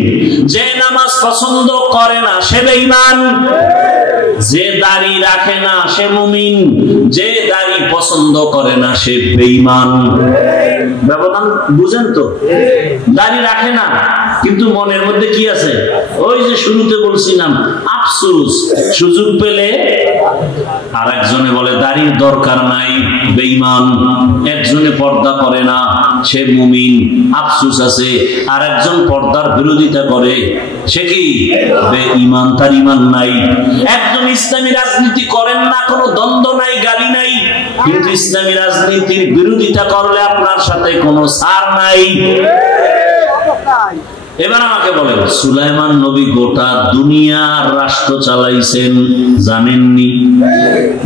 যে নামাজ পছন্দ করে না সে বেঈমান। যে দাড়ি রাখে না সে মুমিন, যে দাড়ি পছন্দ করে না সে বেঈমান। ব্যবধান বুঝেন তো? দাড়ি রাখে না কিন্তু মনের মধ্যে কি আছে? ওই যে শুরুতে বলছিলাম আফসোস, সুযোগ পেলে আর একজনে বলে দাড়ির দরকার নাই, বেঈমান। একজনে পর্দা করে না, সে মুমিন, আফসোস আছে। আর একজন পর্দার বিরোধিতা করে, সে কি? বেঈমান, তার ঈমান নাই। একজন ইসলামী রাজনীতি করেন না, কোনো দ্বন্দ্ব নাই, গালি নাই, কিন্তু ইসলামী রাজনীতির বিরোধিতা করলে আপনার সাথে কোনো ছাড় নাই। এবার আমাকে বলেন, সুলাইমান নবী গোটা দুনিয়ার রাষ্ট্র চালাইছেন, জানেননি?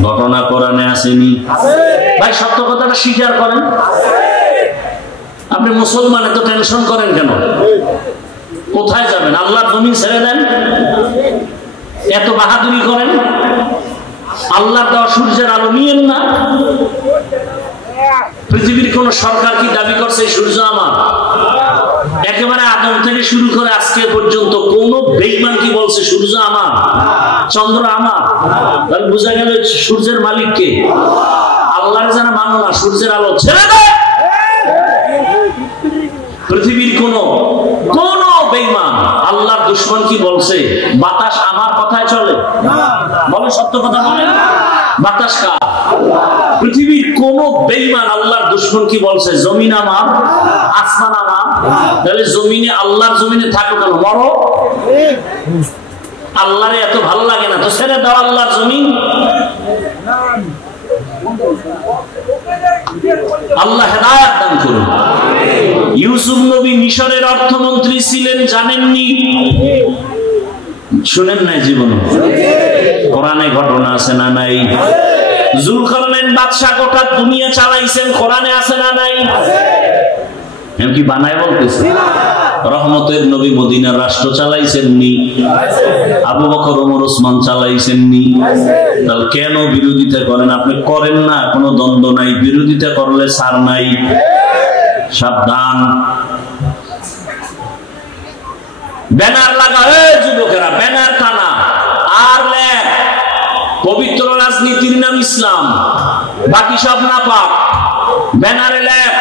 ঘটনা কোরআনে আসেনি? ভাই সত্য কথাটা স্বীকার করেন। আপনি মুসলমান, এত টেনশন করেন কেন? কোথায় যাবেন? আল্লাহর জমিন ছেড়ে দেন, এত বাহাদুরি করেন? আল্লাহর দেওয়া সূর্যের আলো নিয়েন না? পৃথিবীর কোন সরকার কি দাবি করছে সূর্য আমার? একেবারে আদম থেকে শুরু করে আজকে পর্যন্ত কোন বেঈমান কি বলছে সূর্য আমার, চন্দ্র আমার? তাহলে বোঝা গেল সূর্যের মালিক কে? আল্লাহর যারা মানো না, সূর্যের আলো ছেড়ে দেয়। পৃথিবীর কোন বেঈমান আল্লাহর দুশমন কি বলছে বাতাস আমার কথায় চলে? বলে সত্য কথা বলেন, বাতাস কার? পৃথিবীর কোন বেঈমান আল্লাহর দুশমন কি বলছে জমিন আমার, আসমান আমার? তাহলে জমিনে, আল্লাহর জমিনে থাকো কেন? মরো। আল্লাহরে এত ভালো লাগে না তো ছেড়ে দাও আল্লাহর জমিন। আল্লাহ হেদায়েত দান করুন। ইউসুফ নবী মিশরের অর্থমন্ত্রী ছিলেন, জানেননি? শুনেন নাই জীবনে? কোরআনে ঘটনা আছে না নাই? জুলকারনাইন বাদশা গোটা দুনিয়া চালাইছেন, কোরআনে আছে না নাই? এমনকি বানায় বলতেছে। রহমতের নবী মদিনার রাষ্ট্র চালাইছেননি? আবু বকর ওমর ওসমান চালাইছেননি? তাহলে কেন বিরোধিতা করেন? আপনি করেন না, কোনো দ্বন্দ্ব নাই, বিরোধিতা করলে ছাড় নাই। সাবধান। ব্যানার লাগা, যুবকেরা ব্যানার টানা আর লেখ পবিত্র রাজনীতির নাম ইসলাম, বাকি সব নাপাক। ব্যানারে লেখ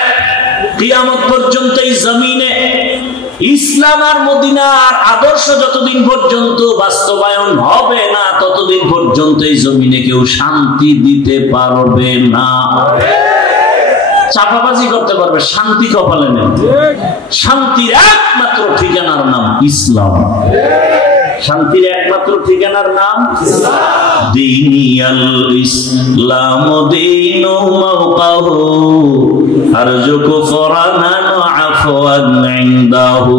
কিয়ামত পর্যন্ত এই জমিনে ইসলাম আর মদিনার আদর্শ যতদিন পর্যন্ত বাস্তবায়ন হবে না, ততদিন পর্যন্ত এই জমিনে কেউ শান্তি দিতে পারবে না। চাপাবাজি করতে পারবে, শান্তি কপালে নেই। শান্তির একমাত্র ঠিকানার নাম ইসলাম। শান্তির একমাত্র ঠিকানার নাম দীনিয়াল ইসলাম দীনু মাওকাহু আরজুকু ফরানান আফওয়ান ইনদাহু।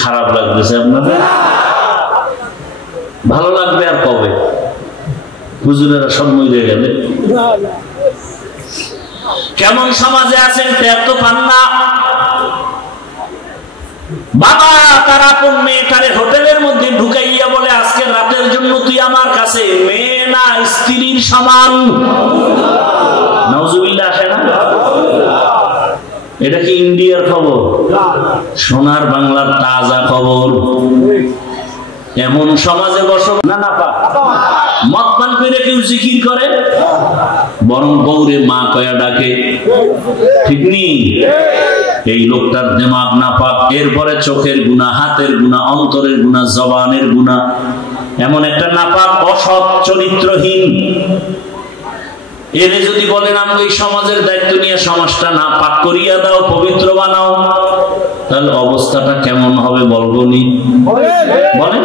খারাপ লাগতেছে আপনাদের? ভালো লাগবে আর কবে? হুজুরেরা সব মরে গেলে। কেমন সমাজে আছেন টের তো পান না। বাবা তার আপন মেয়েটারে হোটেলের মধ্যে ঢুকাইয়া বলে আজকে রাতের জন্য তুই আমার কাছে, মেয়ে না স্ত্রীর সমান। নাউজুবিল্লাহ আসে না? এটা কি ইন্ডিয়ার খবর? সোনার বাংলার তাজা খবর। এমন সমাজে বসবাস না পা মদ পান করে কেউ জিকির করে, বরং বউরে মা কয়া ডাকে। ঠিক নেই? এই লোকটার দিমাগ না পাক। এরপরে চোখের গুনাহ, হাতের গুনাহ, অন্তরের গুনাহ, জবানের গুনাহ। এমন একটা নাপাক, অসৎ, চরিত্রহীন। এরে যদি বলেন আমি এই সমাজের দায়িত্ব নিয়ে সমাজটা না পাক করিয়া দাও, পবিত্র বানাও, তাহলে অবস্থাটা কেমন হবে বলবনি? বলেন।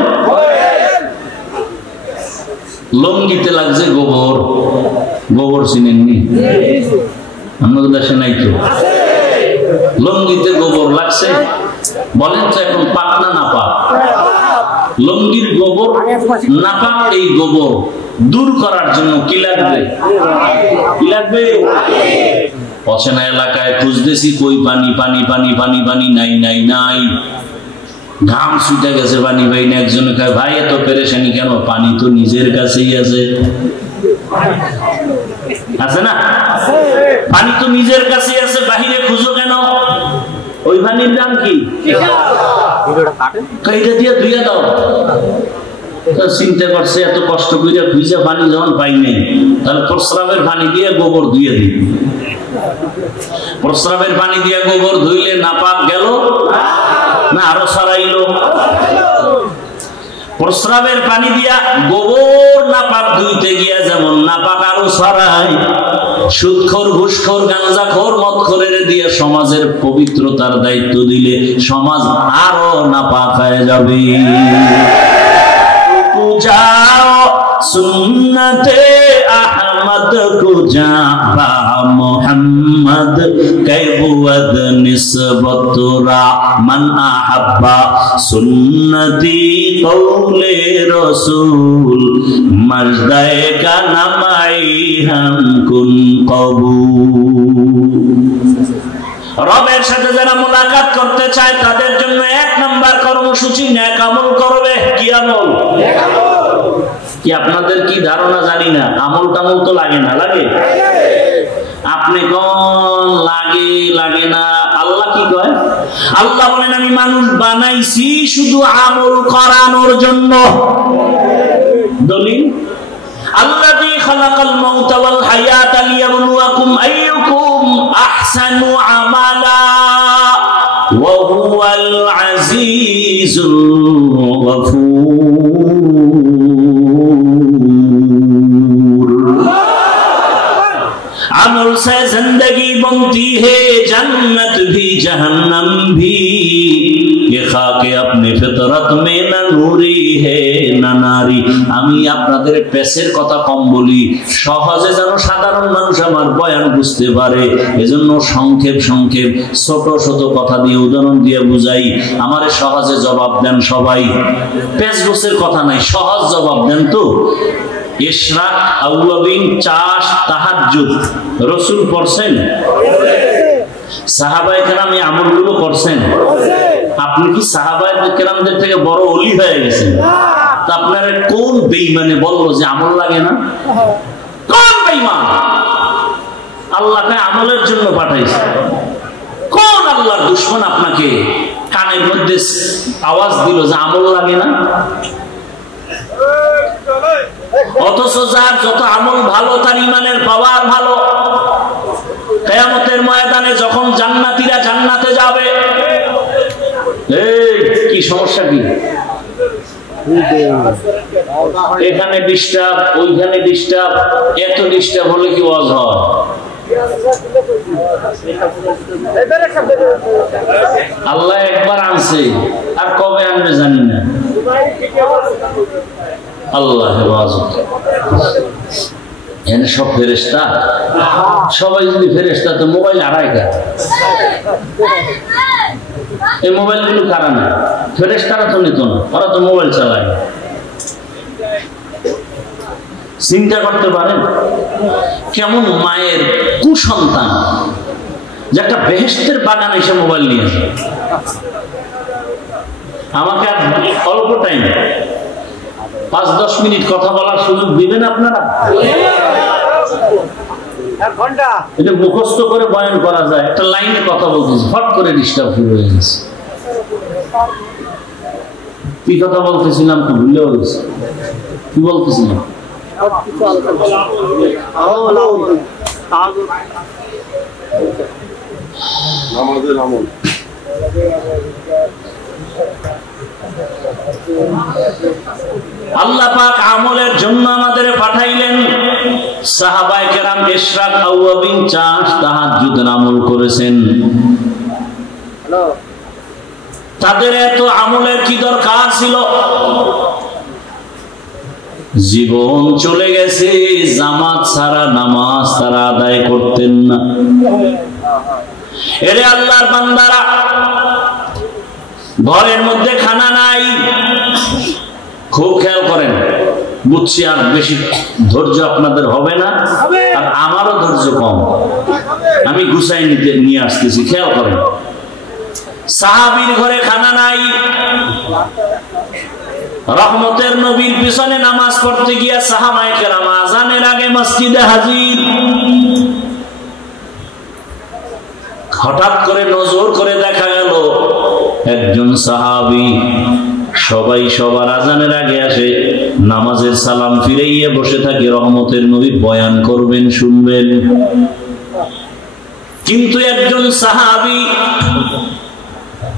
লঙ্গিতে লাগছে গোবর, গোবর চিনেননি? আমাদের দেশে নাই তো। লঙ্গিতে গোবর লাগছে, বলেন তো এখন পাক না নাপাক? লঙ্গির গোবর নাপাক। এই গোবর দূর করার জন্য কি লাগবে? কি লাগবে? অচেনা এলাকায় খুঁজতেছি, কই পানি পানি পানি পানি পানি, নাই নাই নাই। ঘাম ছুটে গেছে, পানি পাই না। একজনে কয় ভাই এত পেরেশানি কেন? পানি তো নিজের কাছেই আছে। আছে না? পানি তো নিজের কাছেই আছে, বাহিরে খুঁজো কেন? ওই পানির দাম কি? এইটা দিয়ে ধুয়ে দাও। চিন্তা করছে এত কষ্ট করে খুঁজে পানি যখন পাই নাই, তাহলে প্রস্রাবের পানি দিয়ে গোবর ধুয়ে দিই। প্রস্রাবের পানি দিয়ে গোবর ধুইলে নাপাক গেল না আরো ছড়াইলো? প্রস্রাবের পানি দিয়া গোবর নাপাক ধুইতে গিয়া যেমন নাপাক আরো ছড়ায়, সুদখোর, ঘুষখোর, গাঁজাখোর, মদখোরের দিয়ে সমাজের পবিত্রতার দায়িত্ব দিলে সমাজ আরো নাপাক হয়ে যাবে। যাও সুন্নতে আহমদ मोहम्मद को जाबा मोहम्मद कैबुअद निस्बतुरा मन अहब्बा सुन्नती कौले रसूल मजदाए का नमाई हम कुन कबूल। রবের সাথে যারা মুলাকাত করতে চায় তাদের জন্য এক নাম্বার কর্মসূচি নেক আমল করবে। কি আমল? কি আপনাদের কি ধারণা জানি না, আমল টামল তো লাগে না, লাগে? আপনি কোন লাগে লাগে না? আল্লাহ কি কয়? আল্লাহ বলেন আমি মানুষ বানাইছি শুধু আমল করানোর জন্য। দলিল الذي خلق الموت والحياة ليبلوكم أيكم أحسن عملا وهو العزيز الغفور। अमल से जिंदगी बनती है, जन्नत भी जहन्नम भी। ये खाके अपनी फितरत में न नूरी है न नारी। আমি আপনাদের পেশের কথা কম বলি, সহজে যেন সাধারণ মানুষ আমার বয়ান বুঝতে পারে, এজন্য সংক্ষেপ সংক্ষেপ ছোট ছোট কথা দিয়ে উদাহরণ দিয়ে বুঝাই। আমারে সহজে জবাব দেন সবাই, পেশ গোছের কথা নাই, সহজ জবাব দেন। তো ইশরাক, আউয়াবিন, চাষ, তাহাজ্জুদ রাসূল পড়ছেন? সাহাবায়ে কেরাম এই আমলগুলো করছেন? আপনি কি সাহাবায়ে কেরামদের থেকে বড় ওলি হয়ে গেছেন? তা আপনারা কোন বেঈমানে বললো যে আমল লাগে না? কোন বেঈমান? আল্লাহকে আমলের জন্য পাঠাইছে। কোন আল্লাহর দুশমন আপনাকে কানের মধ্যে আওয়াজ দিল যে আমল লাগে না? অথচ যার যত আমল ভালো তার ইমানের পাওয়ার ভালো। কিয়ামতের ময়দানে যখন জান্নাতীরা জান্নাতে যাবে, এই কি সমস্যা কি? এখানে ডিস্টার্ব, ওইখানে ডিস্টার্ব, এত ডিস্টার্ব হলে কি ওয়াজ হয়? আল্লাহ একবার আনছে, আর কবে আনবে জানি না। আল্লাহ হেফাজত। এখানে সব ফেরেশতা, সবাই যদি ফেরেশতা তো মোবাইল হারায়। এই মোবাইল গুলো কারা না? ফেরেশতারা তো নিত না, ওরা তো মোবাইল চালায়। চিন্তা করতে পারেন কেমন মায়ের কুসন্তান যে একটা বেহেশতের বাগান এসে মোবাইল নিয়ে আসে। আমাকে অল্প টাইম 5-10 মিনিট কথা বলার সুযোগ দিবেন আপনারা? এটা মুখস্থ করে বয়ান করা যায়, একটা লাইনে কথা বলতেছি, হট করে ডিস্টার্ব শুরু হয়ে গেছে। কি কথা বলতেছিলাম তো ভুলেও গেছি। কি বলতেছিলাম? আল্লাহ পাক আমলের জন্য আমাদের পাঠাইলেন। সাহাবায়ে কেরাম ইশরাক, আওয়াবিন, চাষ, তাহাজ্জুদ আমল করেছেন। তাদের এত আমলের কি দরকার ছিল? জীবন চলে গেছে, জামাত ছাড়া নামাজ তারা আদায় করতেন না। এরে আল্লাহর বান্দারা, ঘরের মধ্যে খানা নাই, খুব খেয়াল করেন। বুঝছি আর বেশি ধৈর্য আপনাদের হবে না, আর আমারও ধৈর্য কম। আমি গুছাই নিয়ে আসতেছি, খেয়াল করেন। সাহাবীর ঘরে খানা নাই। রহমতের নবীর পিছনে নামাজ পড়তে গিয়া সাহাবায়ে কেরাম আযানের আগে মসজিদে হাজির। হঠাৎ করে নজর করে দেখা গেল একজন সাহাবী সবাই সবার আযানের আগে আসে, নামাজের সালাম ফিরাইয়া বসে থাকে, রহমতের নবী বয়ান করবেন, শুনবেন। কিন্তু একজন সাহাবী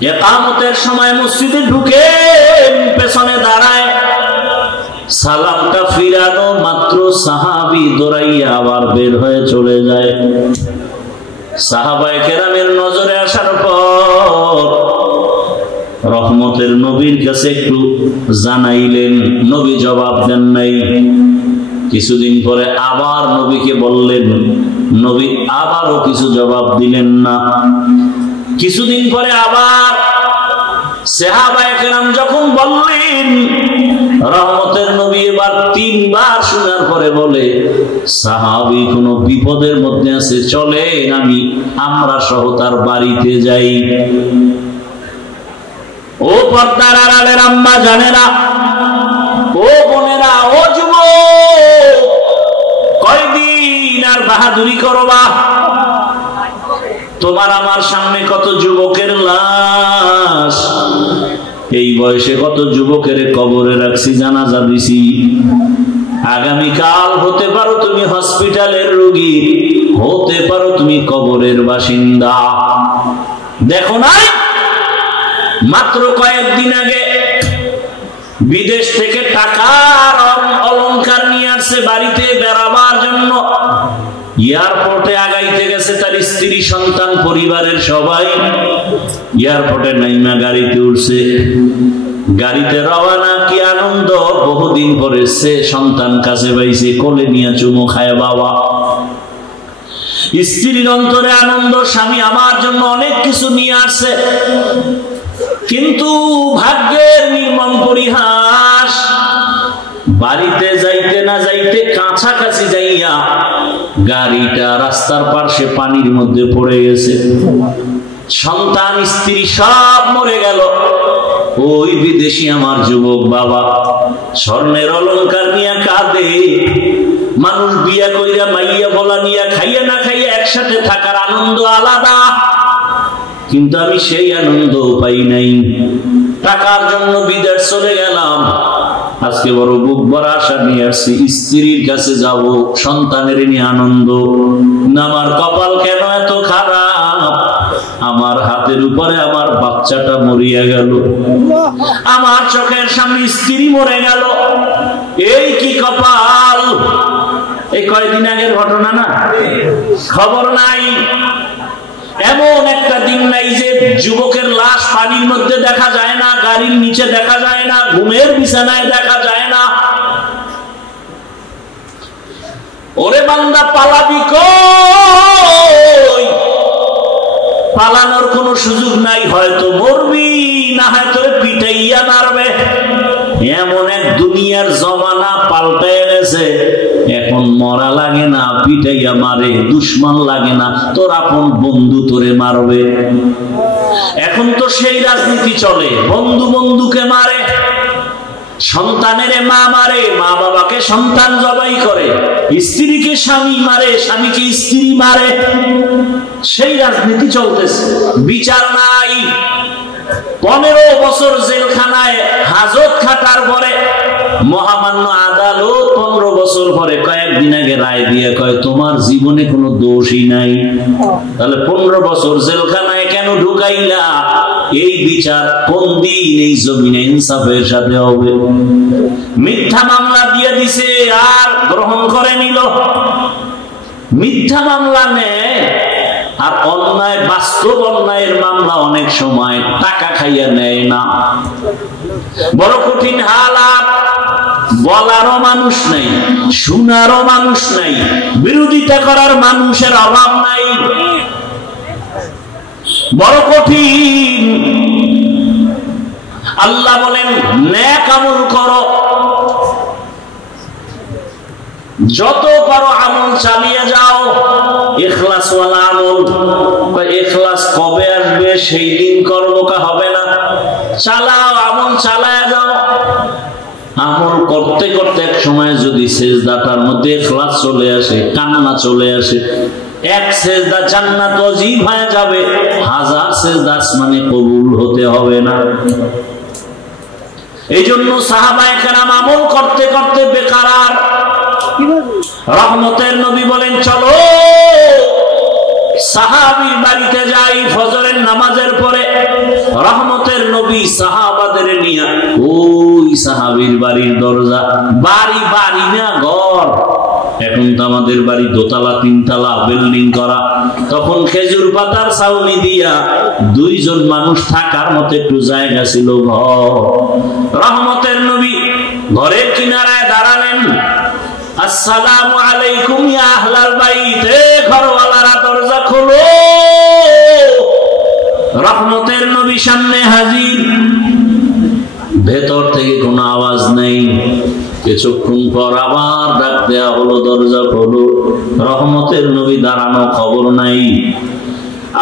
ইকামতের সময় মসজিদে ঢুকে পেছনে দাঁড়ায়, সালামটা ফিরানো মাত্র সাহাবী দৌড়াইয়া আবার বের হয়ে চলে যায়। সাহাবায়ে কেরামের নজরে আসার পর রহমতের নবীর কাছে একটু জানাইলেন, নবী জবাব দেন নাই। কিছুদিন পরে আবার নবীকে বললেন, নবী আবারও কিছু জবাব দিলেন না। কিছুদিন পরে আবার সাহাবায়ে কেরাম যখন বললেন, রহমতের নবী এবার 3 বার শোনার পরে বলে, সাহাবী কোনো বিপদের মধ্যে আছে, চলেন আমরা সহ তার বাড়িতে যাই। ও পর্দার আড়ালের আম্মা জানেরা, ও বোনেরা, ও যুবক, কয়দিন আর বাহাদুরি করবা? তোমার আমার সামনে কত যুবকের লাশ, এই বয়সে কত যুবকের কবরে রাখছি, জানাজা দিছি। আগামীকাল হতে পারো তুমি হসপিটালের রোগী, হতে পারো তুমি কবরের বাসিন্দা। দেখো নাই মাত্র কয়েকদিন আগে বিদেশ থেকে টাকার অলংকার নিয়ে আসছে বাড়িতে বেড়াবার জন্য। এয়ারপোর্টে আগাইতে গেছে তার স্ত্রী, সন্তান, পরিবারের সবাই। এয়ারপোর্টে নাইমা গাড়িতে উঠছে, গাড়িতে রওনা, কি আনন্দ! বহুদিন পরে সে সন্তান কাছে পাইছে, কোলে নিয়ে চুমো খায় বাবা। স্ত্রীর অন্তরে আনন্দ, স্বামী আমার জন্য অনেক কিছু নিয়ে আসছে। কিন্তু ভাগ্যের নির্মম পরিহাস, বাড়িতে যাইতে না যাইতে কাছাকাছি যাইয়া গাড়িটা রাস্তার পাশে পানির মধ্যে পড়ে গেছে। সন্তান, স্ত্রী সব মরে গেল। ওই বিদেশি আমার যুবক বাবা স্বর্ণের অলংকার নিয়ে কাঁদে। মানুষ বিয়া কইরা মাইয়া বলা নিয়ে খাইয়া না খাইয়া একসাথে থাকার আনন্দ আলাদা, কিন্তু আমি সেই আনন্দ পাই নাই। টাকার জন্য বিদেশ চলে গেলাম, আজকে বড় বুক ভরা আশা নিয়ে আসছি, স্ত্রীর কাছে যাব, সন্তানের নিয়ে আনন্দ। আমার কপাল কেন এত খারাপ, আমার হাতের উপরে আমার বাচ্চাটা মরিয়া গেল, আমার চোখের সামনে স্ত্রী মরে গেল। এই কি কপাল! এই কয়েকদিন আগের ঘটনা না, খবর নাই। এমন একটা দিন নাই যে যুবকের লাশ পানির মধ্যে দেখা যায় না, গাড়ির নিচে দেখা যায় না, ঘুমের বিছানায় দেখা যায় না। ওরে বান্দা, পালাবি কই? পালানোর কোনো সুযোগ নাই, হয়তো মরবি, না হয়তো পিটাইয়া মারবে। এমন এক দুনিয়ার জমানা পাল্টায় গেছে, এখন মরা লাগে না, পিটাইয়া মারে। দুশ্মন লাগে না, তোর আপন বন্ধু তোরে মারবে। এখন তো সেই রাজনীতি চলে, বন্ধু বন্ধুকে মারে, সন্তানের মা মারে, মা বাবাকে সন্তান জবাই করে, স্ত্রীকে স্বামী মারে, স্বামীকে স্ত্রী মারে। সেই রাজনীতি চলতেছে, বিচার নাই। 15 বছর জেলখানায় হাজত খাটার পরে মহামান্য আদালত 15 বছর পরে কয়েকদিন আগে রায় দিয়ে কয়, তোমার জীবনে কোনো দোষই নাই। তাহলে 15 বছর জেলখানায় কেন ঢুকাইলা? এই বিচার কোন দিন এই জমিনে ইনসাফের সাথে হবে? মিথ্যা মামলা দিয়ে দিছে আর গ্রহণ করে নিল। মিথ্যা মামলা নেয় আর অন্যায়, বাস্তব অন্যায়ের মামলা অনেক সময় টাকা খাইয়া নেয় না। বড় কঠিন হালাত, বলারও মানুষ নাই, শোনারও মানুষ নাই, বিরোধিতা করার মানুষের অভাব নাই। বড় কঠিন। আল্লাহ বলেন, নেক আমল করো, যত পারো আমল চালিয়ে যাও, ইখলাস ওয়ালা আমল। ইখলাস কবে আসবে? সেই দিন করবো কা হবে না? চালাও, আমল চালায় যাও। আমল করতে করতে এক সময় যদি সেজদাটার মধ্যে ইখলাস চলে আসে, কান্না চলে আসে, এক সেজদা জান্নাত ওয়াজিব হয়ে যাবে, 1000 সেজদা আসমানে কবুল হতে হবে না। এই জন্য সাহাবায়ে কেরাম আমল করতে করতে বেকারার। রহমতের নবী বলেন, চলো সাহাবীর বাড়িতে যাই ফজরের নামাজের পরে। রহমতের নবী সাহাবাদের নিয়ে ওই সাহাবীর বাড়ির দরজা, বাড়ি বাড়ি না ঘর, এখন তো আমাদের বাড়ি দোতলা তিনতলা বিল্ডিং করা, তখন খেজুর পাতার ছাউনি দিয়া 2 জন মানুষ থাকার মতো একটু জায়গা ছিল ঘর। রহমতের নবী ঘরের কিনারায় দাঁড়ালেন, আসসালামু আলাইকুম ইয়া আহলাল বাইত, ঘরওয়ালারা দরজা খোলো। রহমতের নবী সামনে হাজির। ভেতর থেকে কোনো আওয়াজ নেই। কিছুক্ষণ পর আবার ডাক দেয়া হলো, দরজা খোলো। রহমতের নবী দাঁড়ানো, খবর নাই।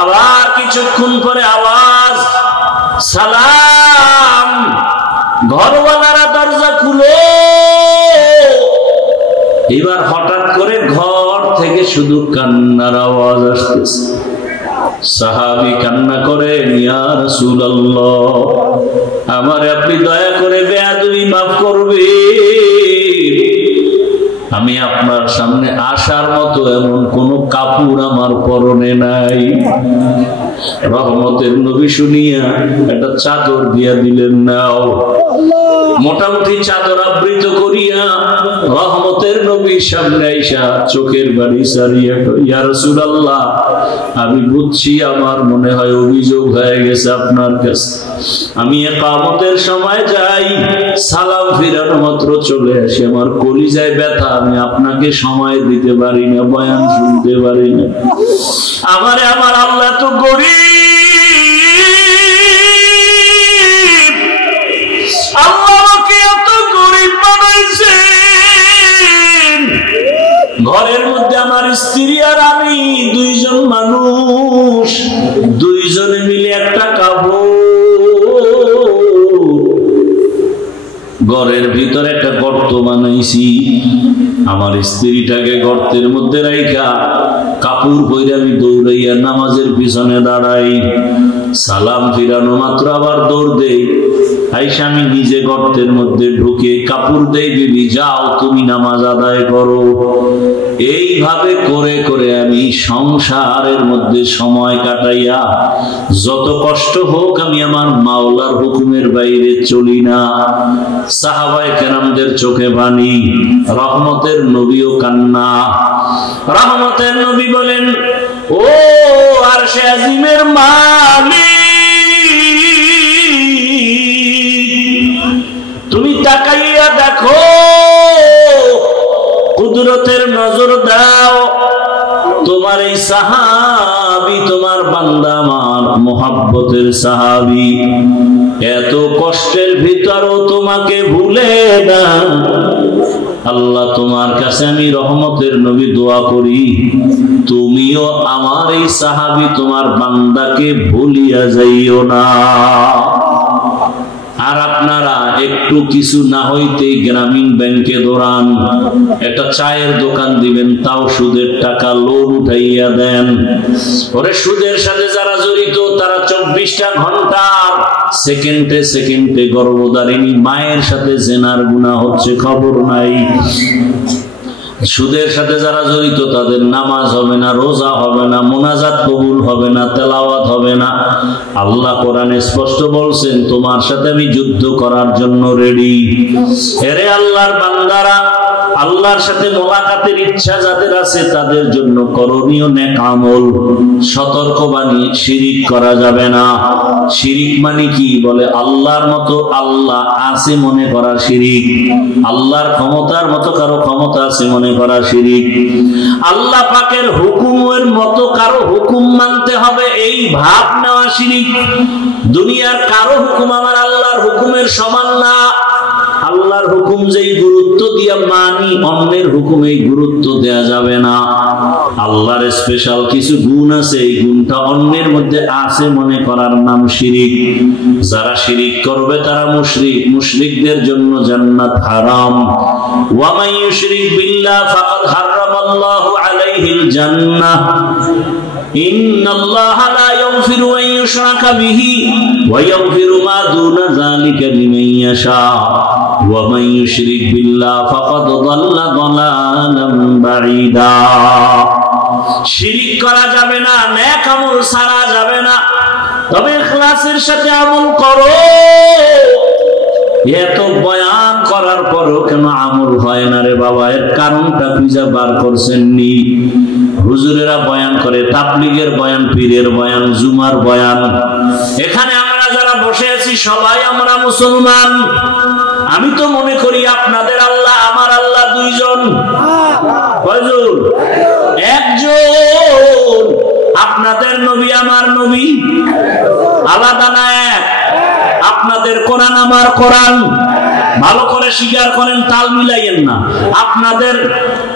আবার কিছুক্ষণ পরে আওয়াজ, সালাম, ঘরওয়ালারা দরজা খুলো। এবার হঠাৎ করে ঘর থেকে শুধু কান্নার আওয়াজ আসতেছে। সাহাবী কান্না করে, ইয়া রাসূলুল্লাহ, আমারে আপনি দয়া করে বেয়াদবি মাফ করবেন। আমি আপনার সামনে আসার মতো এমন কোন কাপড় আমার পরনে নাই। রহমতের নবী শুনিয়া একটা চাদর দিয়া দিলেন, নাও। মোটামুটি চাদর আবৃত করিয়া রহমতের নবীর সামনে আইসা চোখের বাড়ি সারিয়া, ইয়া রাসূলুল্লাহ, আমি বুঝছি আমার মনে হয় অভিযোগ হয়ে গেছে আপনার কাছে। আমি ইকামতের সময় যাই, সালাম ফিরানো মাত্র চলে আসি, আমার কলিজায় ব্যথা, আমি আপনাকে সময় দিতে পারি না, বয়ান শুনতে পারি না। আমারে আমার আল্লাহ তো গরীব, আল্লাহকে এত গরীব বানাইছেন। ঘরের মধ্যে আমার স্ত্রী আর আমি দুইজন মানুষ, দুইজনে মিলে একটা কাপড়। ঘরের ভিতরে একটা গর্ত বানাইছি, আমার স্ত্রীটাকে গর্তের মধ্যে রাইখা কাপড় পরে আমি দৌড়াইয়া নামাজের পিছনে দাঁড়াই। সালাম ফিরানো মাত্র আবার দৌড় দেই। আইসা আমি নিজে গর্তের মধ্যে ঢুকে কাপড় দেই, বিবি যাও তুমি নামাজ আদায় করো। এইভাবে করে করে আমি সংসারের মধ্যে সময় কাটাইয়া, যত কষ্ট হোক আমি আমার মাওলার হুকুমের বাইরে চলি না। সাহাবায়ে কেরামদের চোখে পানি, রহমতের নবীও কান্না। রহমতের নবী বলেন, ও আরশে আজিমের মালিক, তুমি তাকাইয়া দেখো, কুদরতের নজর দাও। তোমার এই সাহাবী, তোমার বান্দা, আমার মুহাব্বতের সাহাবী, এত কষ্টের ভিতরও তোমাকে ভুলে না। আল্লাহ, তোমার কাছে আমি রহমতের নবী দোয়া করি, তুমিও আমার এই সাহাবী, তোমার বান্দাকে ভুলিয়া যাইও না। আর আপনারা একটু কিছু না হইতে গ্রামীণ ব্যাংকে দৌড়ান, একটা চায়ের দোকান দিবেন, তাও সুদের টাকা লোন উঠাইয়া দেন। ওরে সুদের সাথে যারা জড়িত তারা 24টা ঘন্টার সেকেন্ডে সেকেন্ডে গর্ভধারিণী মায়ের সাথে জেনার গুনাহ হচ্ছে, খবর নাই। সুদের সাথে যারা জড়িত তাদের নামাজ হবে না, রোজা হবে না, মুনাজাত কবুল হবে না, তেলাওয়াত হবে না। আল্লাহ কোরআনে স্পষ্ট বলছেন, তোমার সাথে আমি যুদ্ধ করার জন্য রেডি। এরে আল্লাহর বান্দারা, আল্লাহর সাথে মোলাকাতের ইচ্ছা যাদের আছে তাদের জন্য করণীয় নেক আমল। সতর্কবাণী, শিরিক করা যাবে না। শিরিক মানে কি? বলে আল্লাহর মতো আল্লাহ আছে মনে করা শিরিক, আল্লাহর ক্ষমতার মতো কারো ক্ষমতা আছে মনে করা শিরিক, আল্লাহ পাকের হুকুমের মতো কারো হুকুম মানতে হবে এই ভাব নেওয়া শিরিক। দুনিয়ার কারো হুকুম আমার আল্লাহর হুকুমের সমান না। আল্লাহর হুকুম যেই গুরুত্ব দিয়া মানি, অন্যের হুকুমে গুরুত্ব দেয়া যাবে না। আল্লাহর স্পেশাল কিছু গুণ আছে, এই গুণটা অন্যের মধ্যে আছে মনে করার নাম শিরিক। যারা শিরিক করবে তারা মুশরিক, মুশরিকদের জন্য জান্নাত হারাম। ওয়া মান ইউশরিক বিল্লাহ ফাকাদ হারামাল্লাহু আলাইহিল জান্নাহ। ইন্নাল্লাহা লা ইয়াগফিরু আন ইউশরাকা বিহি ওয়া ইয়াগফিরু মা দুনা যালিকা লিমান ইয়াশা। ওয়া মান ইউশরিক বিল্লাহ ফাকাদ দাল্লা দালালান বাঈদা। শিরিক করা যাবে না, নেক আমল ছাড়া যাবে না, তবে ইখলাসের সাথে আমল করো। এত বয়ান করার পরও কেন আমল হয় না রে বাবা? এর কারণটা খুঁজে বার করছেন নি? হুজুরেরা বয়ান করে, তাবলীগের বয়ান, পীরের বয়ান, জুমার বয়ান। এখানে আমরা যারা বসে আছি সবাই আমরা মুসলমান। আমি তো মনে করি আপনাদের আল্লাহ আমার আল্লাহ দুইজন। কয়জন? একজন। আপনাদের নবী আমার নবী আলাদা না এক? আপনাদের কোরআন আমার কোরআন, ভালো করে স্বীকার করেন, তাল মিলাইয়েন না। আপনাদের